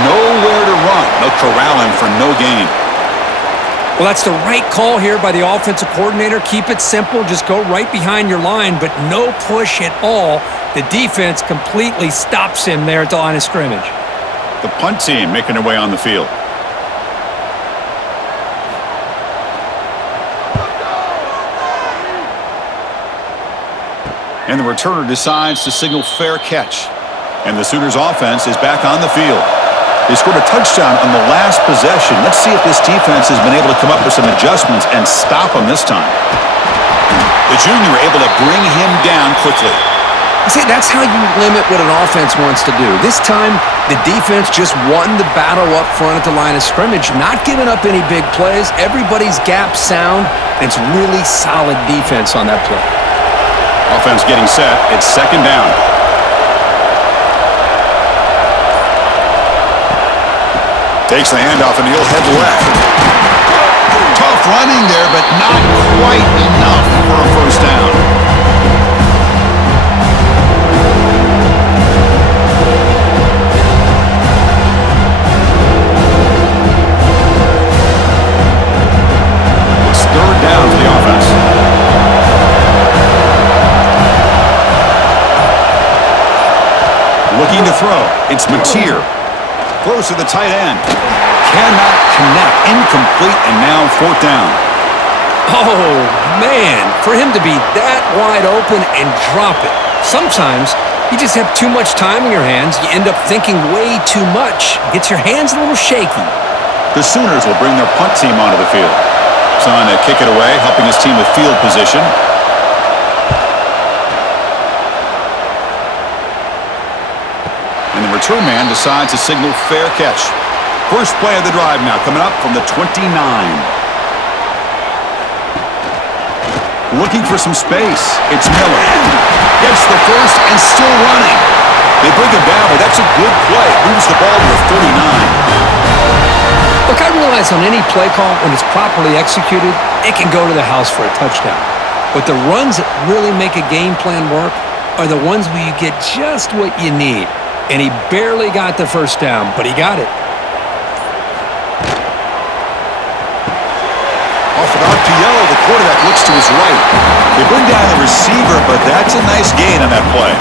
Nowhere to run. They'll corral him for no gain. Well, that's the right call here by the offensive coordinator. Keep it simple. Just go right behind your line, but no push at all. The defense completely stops him there at the line of scrimmage. The punt team making their way on the field. And the returner decides to signal fair catch. And the Sooners offense is back on the field. They scored a touchdown on the last possession. Let's see if this defense has been able to come up with some adjustments and stop them this time. The junior able to bring him down quickly. See, that's how you limit what an offense wants to do. This time, the defense just won the battle up front at the line of scrimmage, not giving up any big plays. Everybody's gap sound, and it's really solid defense on that play. Offense getting set. It's 2nd down. Takes the handoff and he'll head left. Tough running there, but not quite enough for a 1st down. It's 3rd down for the offense. Looking to throw. It's Mateer. Throws to the tight end. Cannot connect. Incomplete, and now 4th down. Oh, man. For him to be that wide open and drop it. Sometimes you just have too much time in your hands. You end up thinking way too much. Gets your hands a little shaky. The Sooners will bring their punt team onto the field. Trying to kick it away, helping his team with field position. Return man decides to signal fair catch. First play of the drive now coming up from the 29. Looking for some space. It's Miller. Gets the first and still running. They bring him down, but that's a good play. Moves the ball to the 39. Look, I realize on any play call, when it's properly executed, it can go to the house for a touchdown. But the runs that really make a game plan work are the ones where you get just what you need. And he barely got the 1st down, but he got it. Offered out to Yellow. The quarterback looks to his right. They bring down the receiver, but that's a nice gain on that play.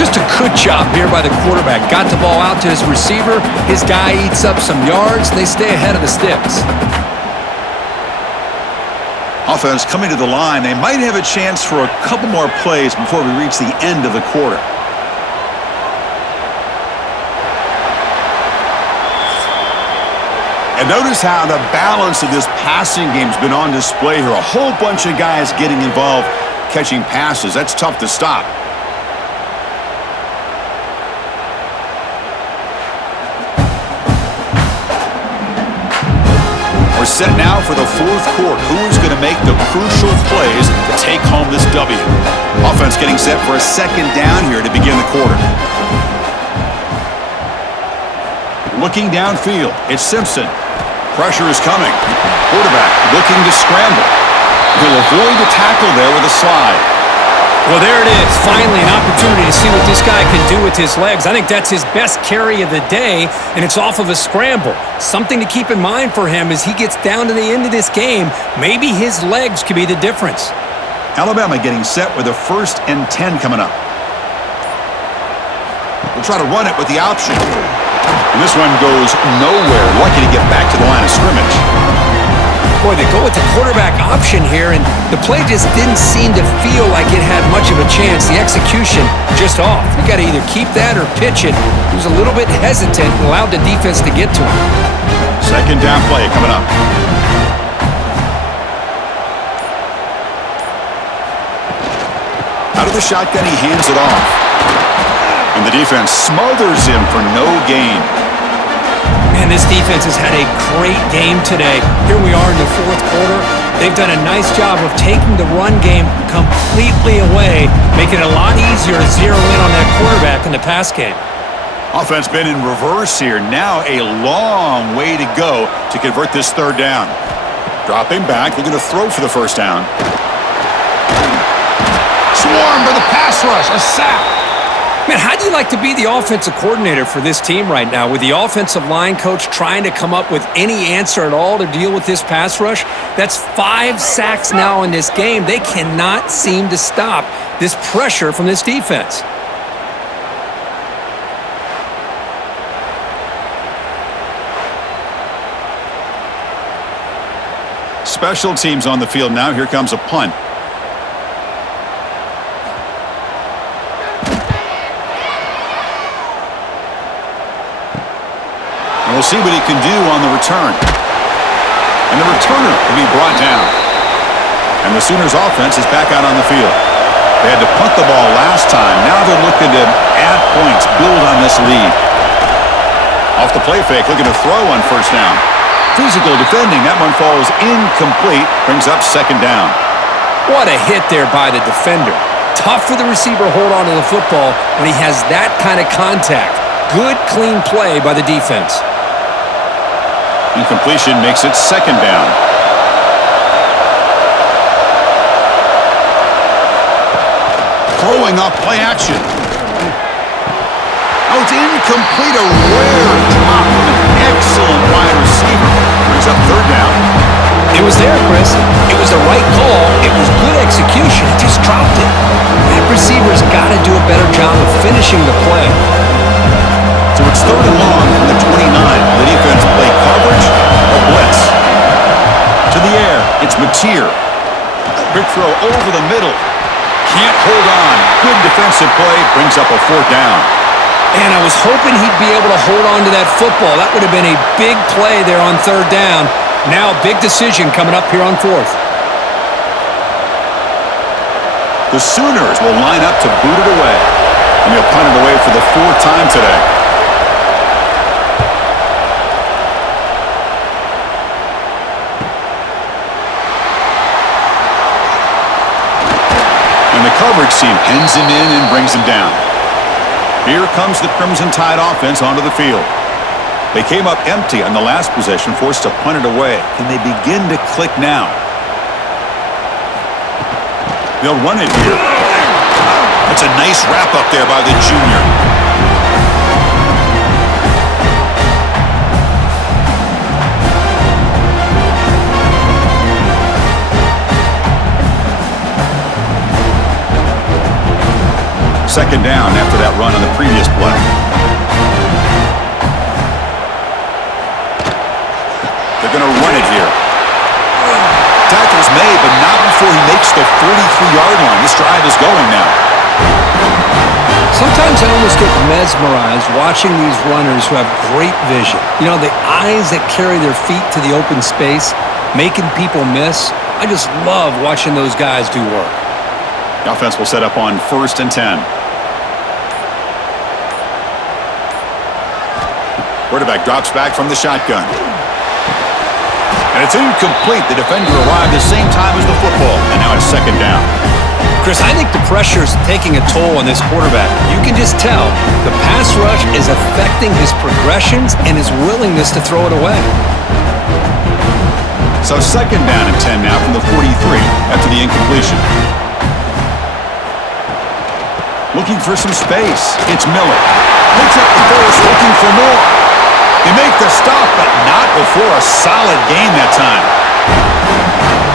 Just a good job here by the quarterback. Got the ball out to his receiver. His guy eats up some yards. They stay ahead of the sticks. Offense coming to the line. They might have a chance for a couple more plays before we reach the end of the quarter. And notice how the balance of this passing game's been on display here. A whole bunch of guys getting involved catching passes. That's tough to stop. We're set now for the 4th quarter. Who's going to make the crucial plays to take home this W? Offense getting set for a 2nd down here to begin the quarter. Looking downfield, it's Simpson. Pressure is coming. Quarterback looking to scramble. He'll avoid the tackle there with a slide. Well, there it is. Finally, an opportunity to see what this guy can do with his legs. I think that's his best carry of the day, and it's off of a scramble. Something to keep in mind for him as he gets down to the end of this game. Maybe his legs could be the difference. Alabama getting set with a 1st and 10 coming up. We'll try to run it with the option. And this one goes nowhere. Lucky to get back to the line of scrimmage. Boy, they go with the quarterback option here, and the play just didn't seem to feel like it had much of a chance. The execution just off. You got to either keep that or pitch it. He was a little bit hesitant and allowed the defense to get to him. 2nd down play coming up. Out of the shotgun, he hands it off. And the defense smothers him for no gain. Man, this defense has had a great game today. Here we are in the 4th quarter. They've done a nice job of taking the run game completely away, making it a lot easier to zero in on that quarterback in the pass game. Offense been in reverse here. Now a long way to go to convert this 3rd down. Dropping back, looking to throw for the first down. Swarmed by the pass rush, a sack. Man, how do you like to be the offensive coordinator for this team right now with the offensive line coach trying to come up with any answer at all to deal with this pass rush? That's 5 sacks now in this game. They cannot seem to stop this pressure from this defense. Special teams on the field now. Here comes a punt. And we'll see what he can do on the return. And the returner will be brought down. And the Sooners offense is back out on the field. They had to punt the ball last time. Now they're looking to add points, build on this lead. Off the play fake, looking to throw on first down. Physical defending. That one falls incomplete. Brings up second down. What a hit there by the defender. Tough for the receiver to hold on to the football when he has that kind of contact. Good, clean play by the defense. Incompletion makes it second down. Throwing up play action. Oh, it's incomplete. A rare drop from an excellent wide receiver. Brings up third down. It was there, Chris. It was the right call. It was good execution. He just dropped it. That receiver's got to do a better job of finishing the play. So it's third and long from the 29. The defense play coverage or blitz. To the air, it's Mateer. Quick throw over the middle. Can't hold on. Good defensive play. Brings up a fourth down. And I was hoping he'd be able to hold on to that football. That would have been a big play there on third down. Now a big decision coming up here on fourth. The Sooners will line up to boot it away. And they'll punt it away for the 4th time today. And the coverage team pins him in and brings him down. Here comes the Crimson Tide offense onto the field. They came up empty on the last possession, forced to punt it away. Can they begin to click now? They'll run it here. That's a nice wrap up there by the junior. Second down after that run on the previous play. They're going to run it here. Tackle's made, but not before he makes the 43-yard line. This drive is going now. Sometimes I almost get mesmerized watching these runners who have great vision. You know, the eyes that carry their feet to the open space, making people miss. I just love watching those guys do work. The offense will set up on 1st and 10. Quarterback drops back from the shotgun. And it's incomplete. The defender arrived the same time as the football. And now it's second down. Chris, I think the pressure is taking a toll on this quarterback. You can just tell the pass rush is affecting his progressions and his willingness to throw it away. So second down and 10 now from the 43 after the incompletion. Looking for some space. It's Miller. Picks up the force, looking for more. They make the stop, but not before a solid game that time.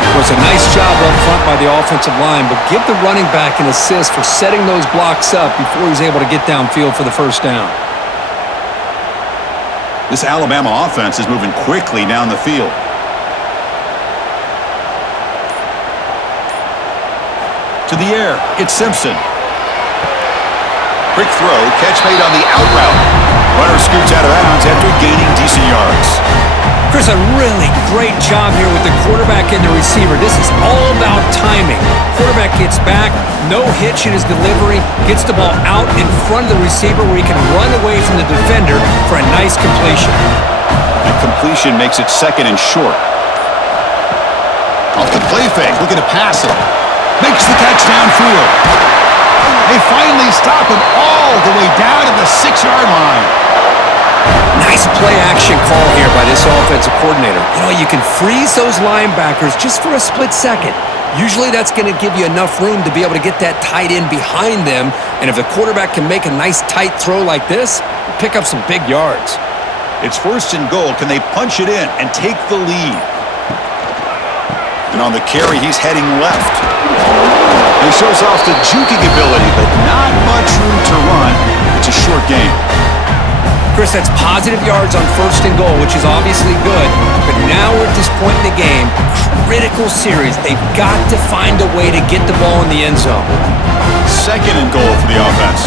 It was a nice job up front by the offensive line, but give the running back an assist for setting those blocks up before he's able to get downfield for the first down. This Alabama offense is moving quickly down the field. To the air, it's Simpson. Quick throw, catch made on the out route. Runner scoots out of bounds after gaining decent yards. Chris, a really great job here with the quarterback and the receiver. This is all about timing. Quarterback gets back, no hitch in his delivery, gets the ball out in front of the receiver where he can run away from the defender for a nice completion. And completion makes it second and short. Off the play fake, looking to pass it. Makes the catch downfield. They finally stop him all the way down to the 6-yard line. Nice play-action call here by this offensive coordinator. You know, you can freeze those linebackers just for a split second. Usually that's going to give you enough room to be able to get that tight end behind them, and if the quarterback can make a nice tight throw like this, pick up some big yards. It's 1st and goal. Can they punch it in and take the lead? And on the carry, he's heading left. He shows off the juking ability, but not much room to run. It's a short game. Chris, that's positive yards on 1st and goal, which is obviously good, but now we're at this point in the game, critical series. They've got to find a way to get the ball in the end zone. 2nd and goal for the offense.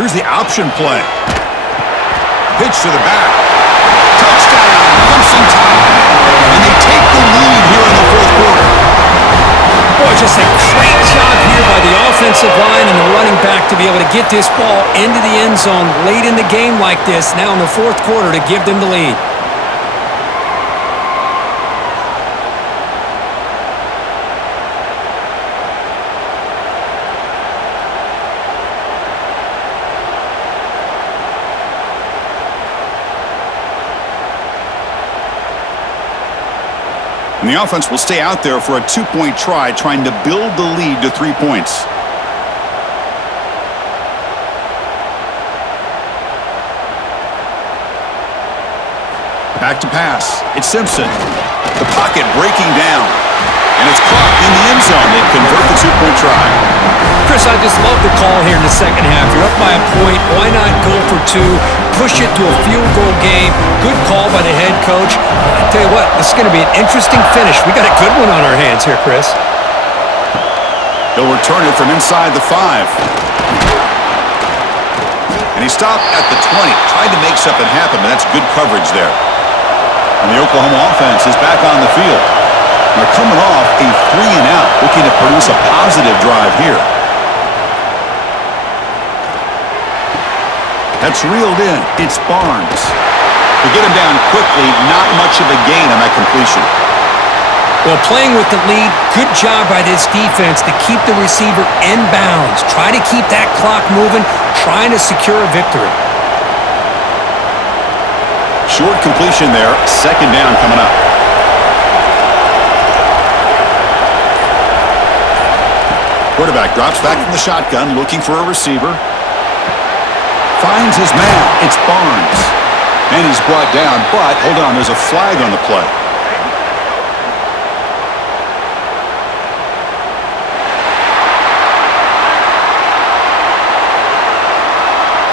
Here's the option play. Pitch to the back. Touchdown, Crimson Tide. And they take the lead here in the 4th quarter. Boy, just a great job here by the offensive line and the running back to be able to get this ball into the end zone late in the game like this, now in the 4th quarter, to give them the lead. And the offense will stay out there for a 2-point try, trying to build the lead to 3 points. Back to pass. It's Simpson. The pocket breaking down. And it's caught in the end zone. They convert the 2-point try. Chris, I just love the call here in the 2nd half. You're up by a point. Why not go for 2? Push it to a field goal game. Good call by the head coach. I tell you what, this is going to be an interesting finish. We got a good one on our hands here, Chris. He'll return it from inside the 5. And he stopped at the 20. Tried to make something happen, but that's good coverage there. And the Oklahoma offense is back on the field. They're coming off a 3-and-out, looking to produce a positive drive here. That's reeled in. It's Barnes. To get him down quickly, not much of a gain on that completion. Well, playing with the lead, good job by this defense to keep the receiver in bounds. Try to keep that clock moving, trying to secure a victory. Short completion there. 2nd down coming up. Quarterback drops back from the shotgun, looking for a receiver. Finds his man. It's Barnes. And he's brought down, but hold on, there's a flag on the play.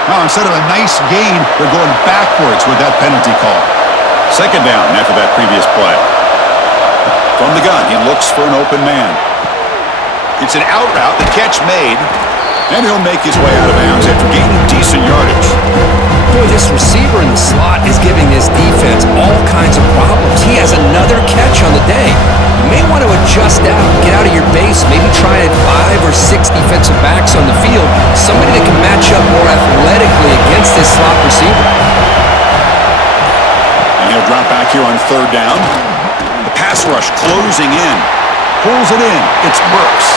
Now, instead of a nice gain, they're going backwards with that penalty call. 2nd down after that previous play. From the gun, he looks for an open man. It's an out route, the catch made, and he'll make his way out of bounds after gaining decent yardage. Boy, this receiver in the slot is giving this defense all kinds of problems. He has another catch on the day. You may want to adjust out, get out of your base, maybe try 5 or 6 defensive backs on the field, somebody that can match up more athletically against this slot receiver. And he'll drop back here on 3rd down. The pass rush closing in. Pulls it in. It's Burks.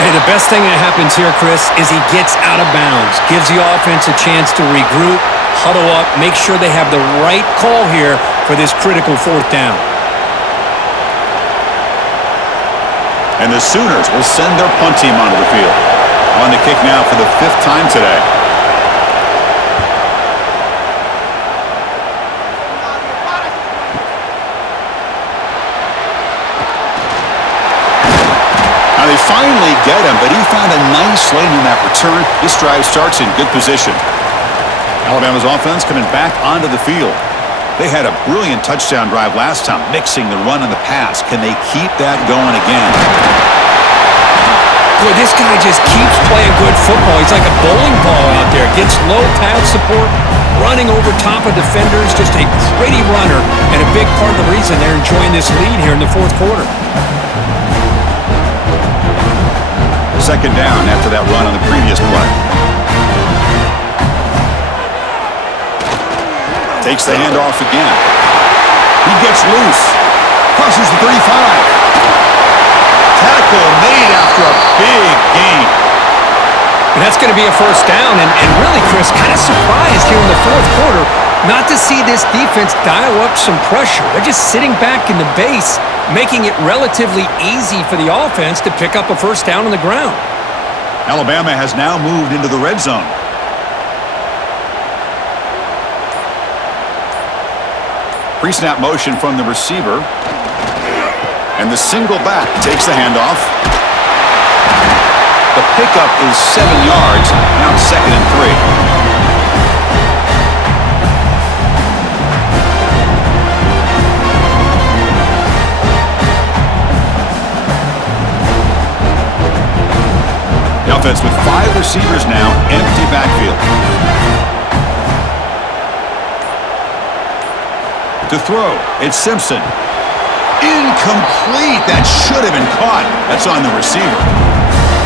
Hey, the best thing that happens here, Chris, is he gets out of bounds, gives the offense a chance to regroup, huddle up, make sure they have the right call here for this critical 4th down. And the Sooners will send their punt team onto the field. On the kick now for the 5th time today. Now they finally get him, but he found a nice lane in that return. This drive starts in good position. Alabama's offense coming back onto the field. They had a brilliant touchdown drive last time, mixing the run and the pass. Can they keep that going again? Boy, this guy just keeps playing good football. He's like a bowling ball out there. Gets low pad support, running over top of defenders. Just a gritty runner, and a big part of the reason they're enjoying this lead here in the 4th quarter. 2nd down after that run on the previous play. Takes the handoff again. He gets loose. Crosses the 35. Tackle made after a big gain. And that's going to be a first down. And really, Chris, kind of surprised here in the fourth quarter not to see this defense dial up some pressure. They're just sitting back in the base, making it relatively easy for the offense to pick up a first down on the ground. Alabama has now moved into the red zone. Pre-snap motion from the receiver. And the single back takes the handoff. The pickup is 7 yards. Now it's 2nd and 3. The offense with 5 receivers now, empty backfield. To throw, it's Simpson. Incomplete. That should have been caught. That's on the receiver.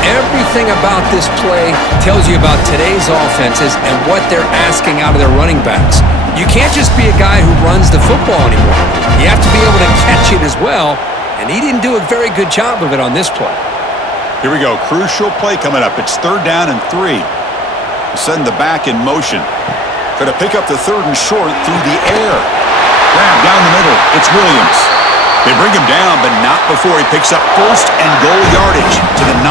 Everything about this play tells you about today's offenses and what they're asking out of their running backs. You can't just be a guy who runs the football anymore. You have to be able to catch it as well, and he didn't do a very good job of it on this play. Here we go. Crucial play coming up. It's 3rd down and 3. Send the back in motion. Going to pick up the 3rd and short through the air. Grab down the middle. It's Williams. They bring him down, but not before he picks up 1st and goal yardage to the 9.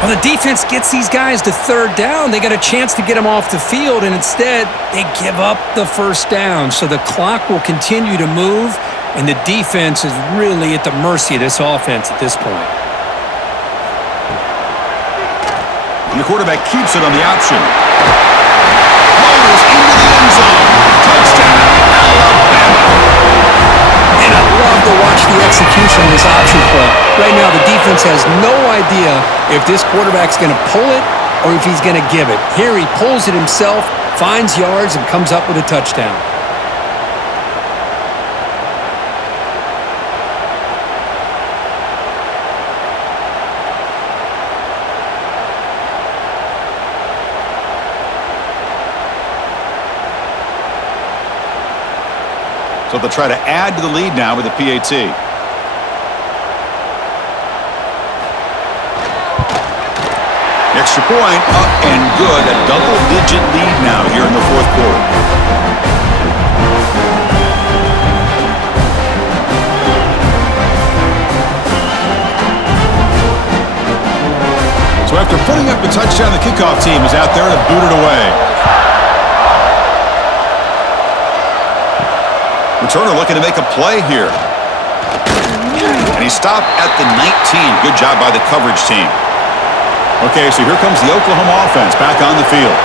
Well, the defense gets these guys to 3rd down. They got a chance to get them off the field, and instead they give up the first down. So the clock will continue to move, and the defense is really at the mercy of this offense at this point. And the quarterback keeps it on the option. Motors into the end zone. Touchdown, Alabama. And I love to watch the execution of this option play. Right now, the defense has no idea if this quarterback's going to pull it or if he's going to give it. Here he pulls it himself, finds yards, and comes up with a touchdown. So they'll try to add to the lead now with a PAT. Extra point, up and good. A double-digit lead now here in the fourth quarter. So after putting up the touchdown, the kickoff team is out there to boot it away. Returner looking to make a play here. And he stopped at the 19. Good job by the coverage team. Okay, so here comes the Oklahoma offense back on the field.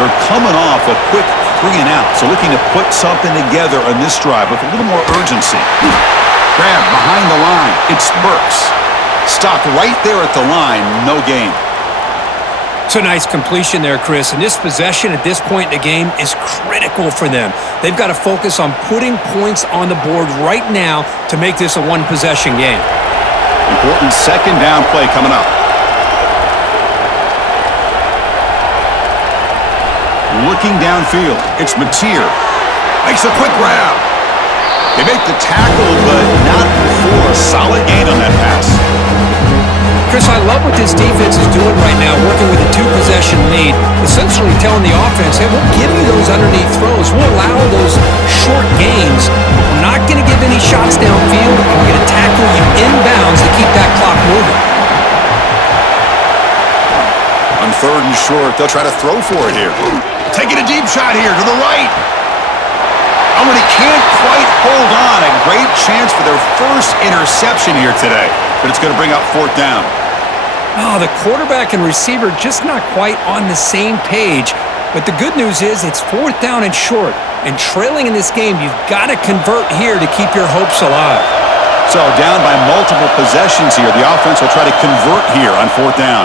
They're coming off a quick 3 and out, so looking to put something together on this drive with a little more urgency. Grab behind the line. It's Burks. Stopped right there at the line. No gain. It's a nice completion there, Chris. And this possession at this point in the game is critical for them. They've got to focus on putting points on the board right now to make this a one-possession game. Important 2nd down play coming up. Looking downfield, it's Mateer. Makes a quick grab. They make the tackle, but not before a solid gain on that pass. Chris, I love what this defense is doing right now, working with a 2-possession lead, essentially telling the offense, hey, we'll give you those underneath throws. We'll allow those short gains. We're not going to give any shots downfield, and we're going to tackle you inbounds to keep that clock moving. On 3rd and short, they'll try to throw for it here. Taking a deep shot here to the right. Oh, and he can't quite hold on. A great chance for their first interception here today, but it's going to bring up 4th down. Oh, the quarterback and receiver just not quite on the same page. But the good news is it's 4th down and short. And trailing in this game, you've got to convert here to keep your hopes alive. So down by multiple possessions here. The offense will try to convert here on 4th down.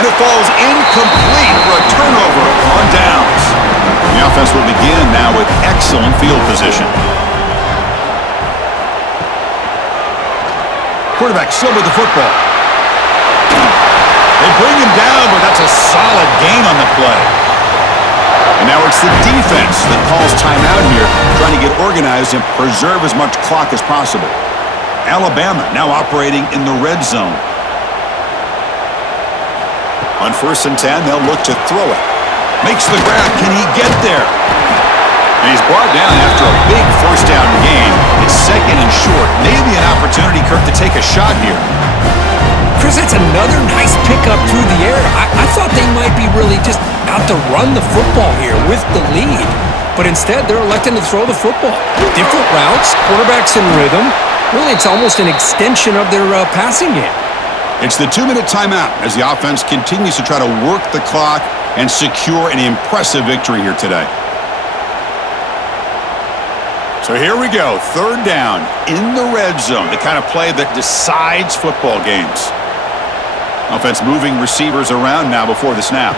And it falls incomplete for a turnover on downs. The offense will begin now with excellent field position. Quarterback still with the football. They bring him down, but that's a solid gain on the play. And now it's the defense that calls timeout here, trying to get organized and preserve as much clock as possible. Alabama now operating in the red zone. On 1st and 10, they'll look to throw it. Makes the grab. Can he get there? And he's brought down after a big first down gain. It's 2nd and short. Maybe an opportunity, Kirk, to take a shot here. Chris, it's another nice pickup through the air. I thought they might be really just out to run the football here with the lead. But instead, they're electing to throw the football. Different routes, quarterbacks in rhythm. Really, it's almost an extension of their passing game. It's the 2-minute timeout as the offense continues to try to work the clock and secure an impressive victory here today. So here we go, 3rd down in the red zone, the kind of play that decides football games. Offense moving receivers around now before the snap.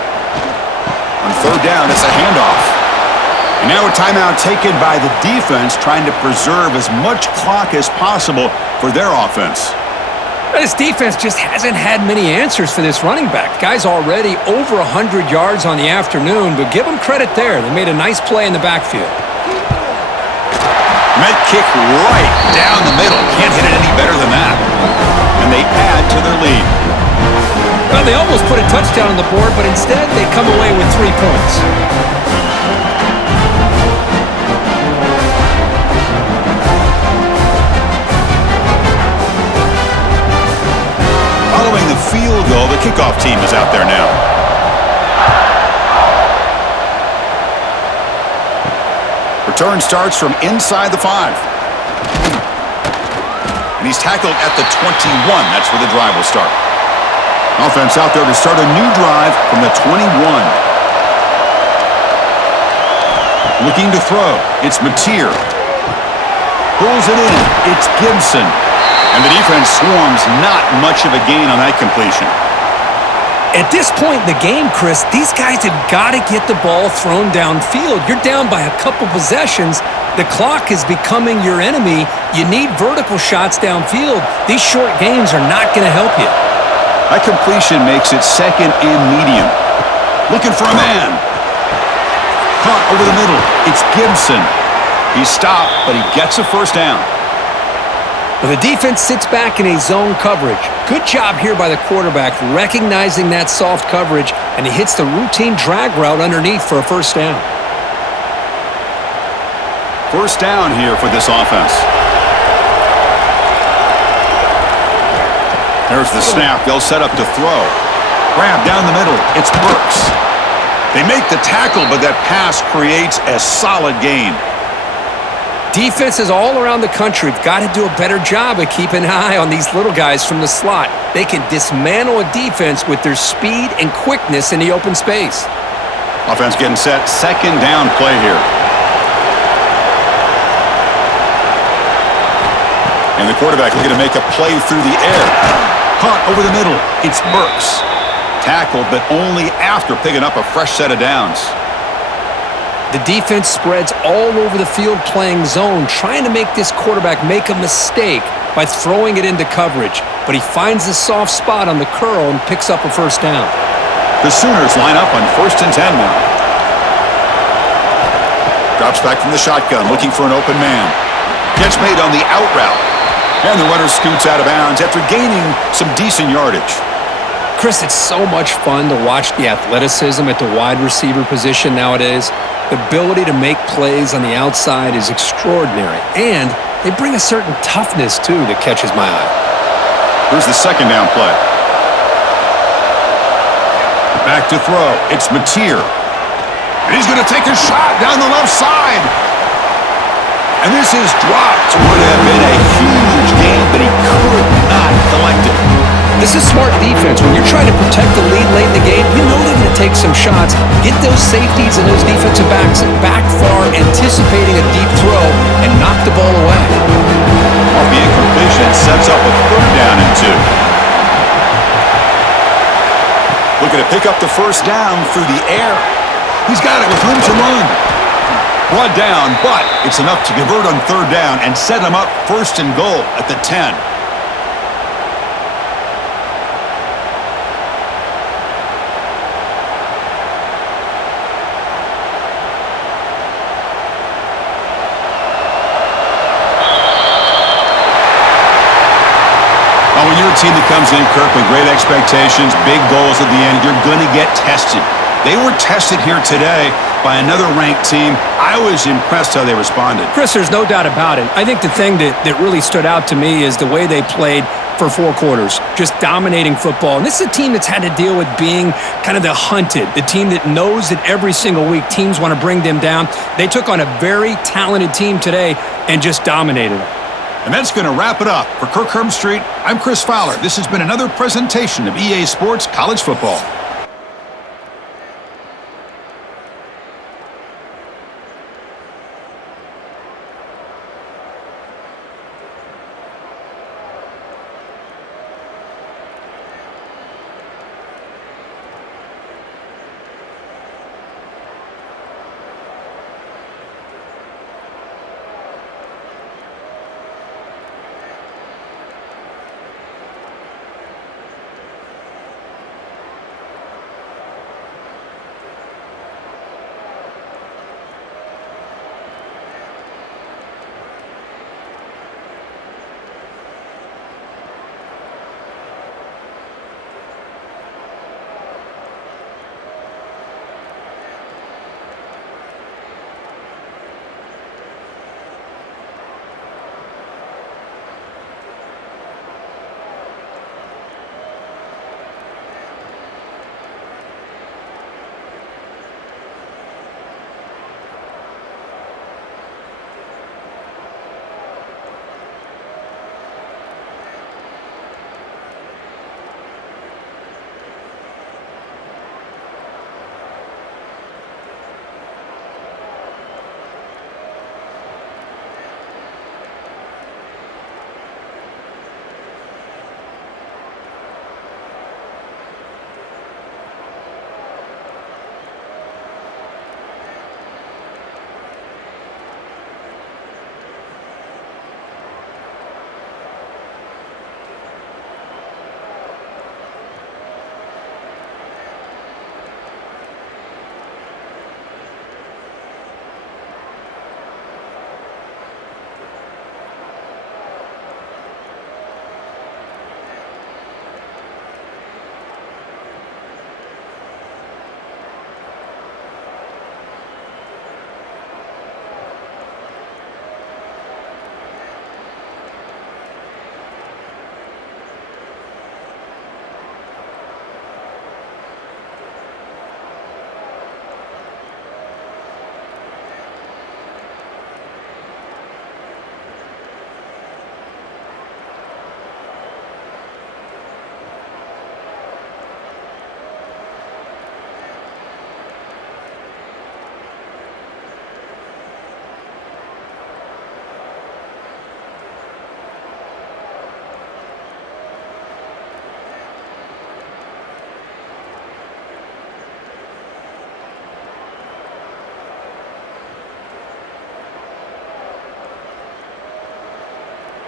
On 3rd down, it's a handoff. And now a timeout taken by the defense, trying to preserve as much clock as possible for their offense. This defense just hasn't had many answers for this running back. Guy's already over 100 yards on the afternoon, but give him credit there. They made a nice play in the backfield. Met kick right down the middle. Can't hit it any better than that. And they add to their lead. Well, they almost put a touchdown on the board, but instead they come away with 3 points. Following the field goal, the kickoff team is out there now. Return starts from inside the 5. And he's tackled at the 21. That's where the drive will start. Offense out there to start a new drive from the 21. Looking to throw. It's Mateer. Pulls it in. It's Gibson. And the defense swarms, not much of a gain on that completion. At this point in the game, Chris, these guys have got to get the ball thrown downfield. You're down by a couple possessions. The clock is becoming your enemy. You need vertical shots downfield. These short gains are not going to help you. That completion makes it 2nd and medium. Looking for a man. Caught over the middle. It's Gibson. He's stopped, but he gets a first down. Well, the defense sits back in a zone coverage. Good job here by the quarterback, recognizing that soft coverage, and he hits the routine drag route underneath for a first down. First down here for this offense. There's the snap. They'll set up to throw. Grab down the middle. It's Burks. They make the tackle, but that pass creates a solid gain. Defenses all around the country have got to do a better job of keeping an eye on these little guys from the slot. They can dismantle a defense with their speed and quickness in the open space. Offense getting set. 2nd down play here. And the quarterback looking to make a play through the air. Caught over the middle. It's Burks. Tackled, but only after picking up a fresh set of downs. The defense spreads all over the field playing zone, trying to make this quarterback make a mistake by throwing it into coverage. But he finds the soft spot on the curl and picks up a first down. The Sooners line up on 1st and 10 now. Drops back from the shotgun, looking for an open man. Catch made on the out route. And the runner scoots out of bounds after gaining some decent yardage. Chris, it's so much fun to watch the athleticism at the wide receiver position nowadays. The ability to make plays on the outside is extraordinary, and they bring a certain toughness, too, that catches my eye. Here's the 2nd down play. Back to throw. It's Mateer. And he's going to take a shot down the left side. And this is dropped. Would have been a huge gain, but he could not collect it. This is smart defense. When you're trying to protect the lead late in the game, you know they're going to take some shots, get those safeties and those defensive backs back far, anticipating a deep throw, and knock the ball away. Off the incompletion, sets up a 3rd down and 2. Looking to pick up the first down through the air. He's got it with room to run. Brought down, but it's enough to convert on 3rd down and set him up 1st and goal at the 10. When you're team that comes in, Kirk, with great expectations, big goals at the end, you're going to get tested. They were tested here today by another ranked team. I was impressed how they responded. Chris, there's no doubt about it. I think the thing that really stood out to me is the way they played for 4 quarters, just dominating football. And this is a team that's had to deal with being kind of the hunted, the team that knows that every single week teams want to bring them down. They took on a very talented team today and just dominated them. And that's going to wrap it up. For Kirk Street, I'm Chris Fowler. This has been another presentation of EA Sports College Football.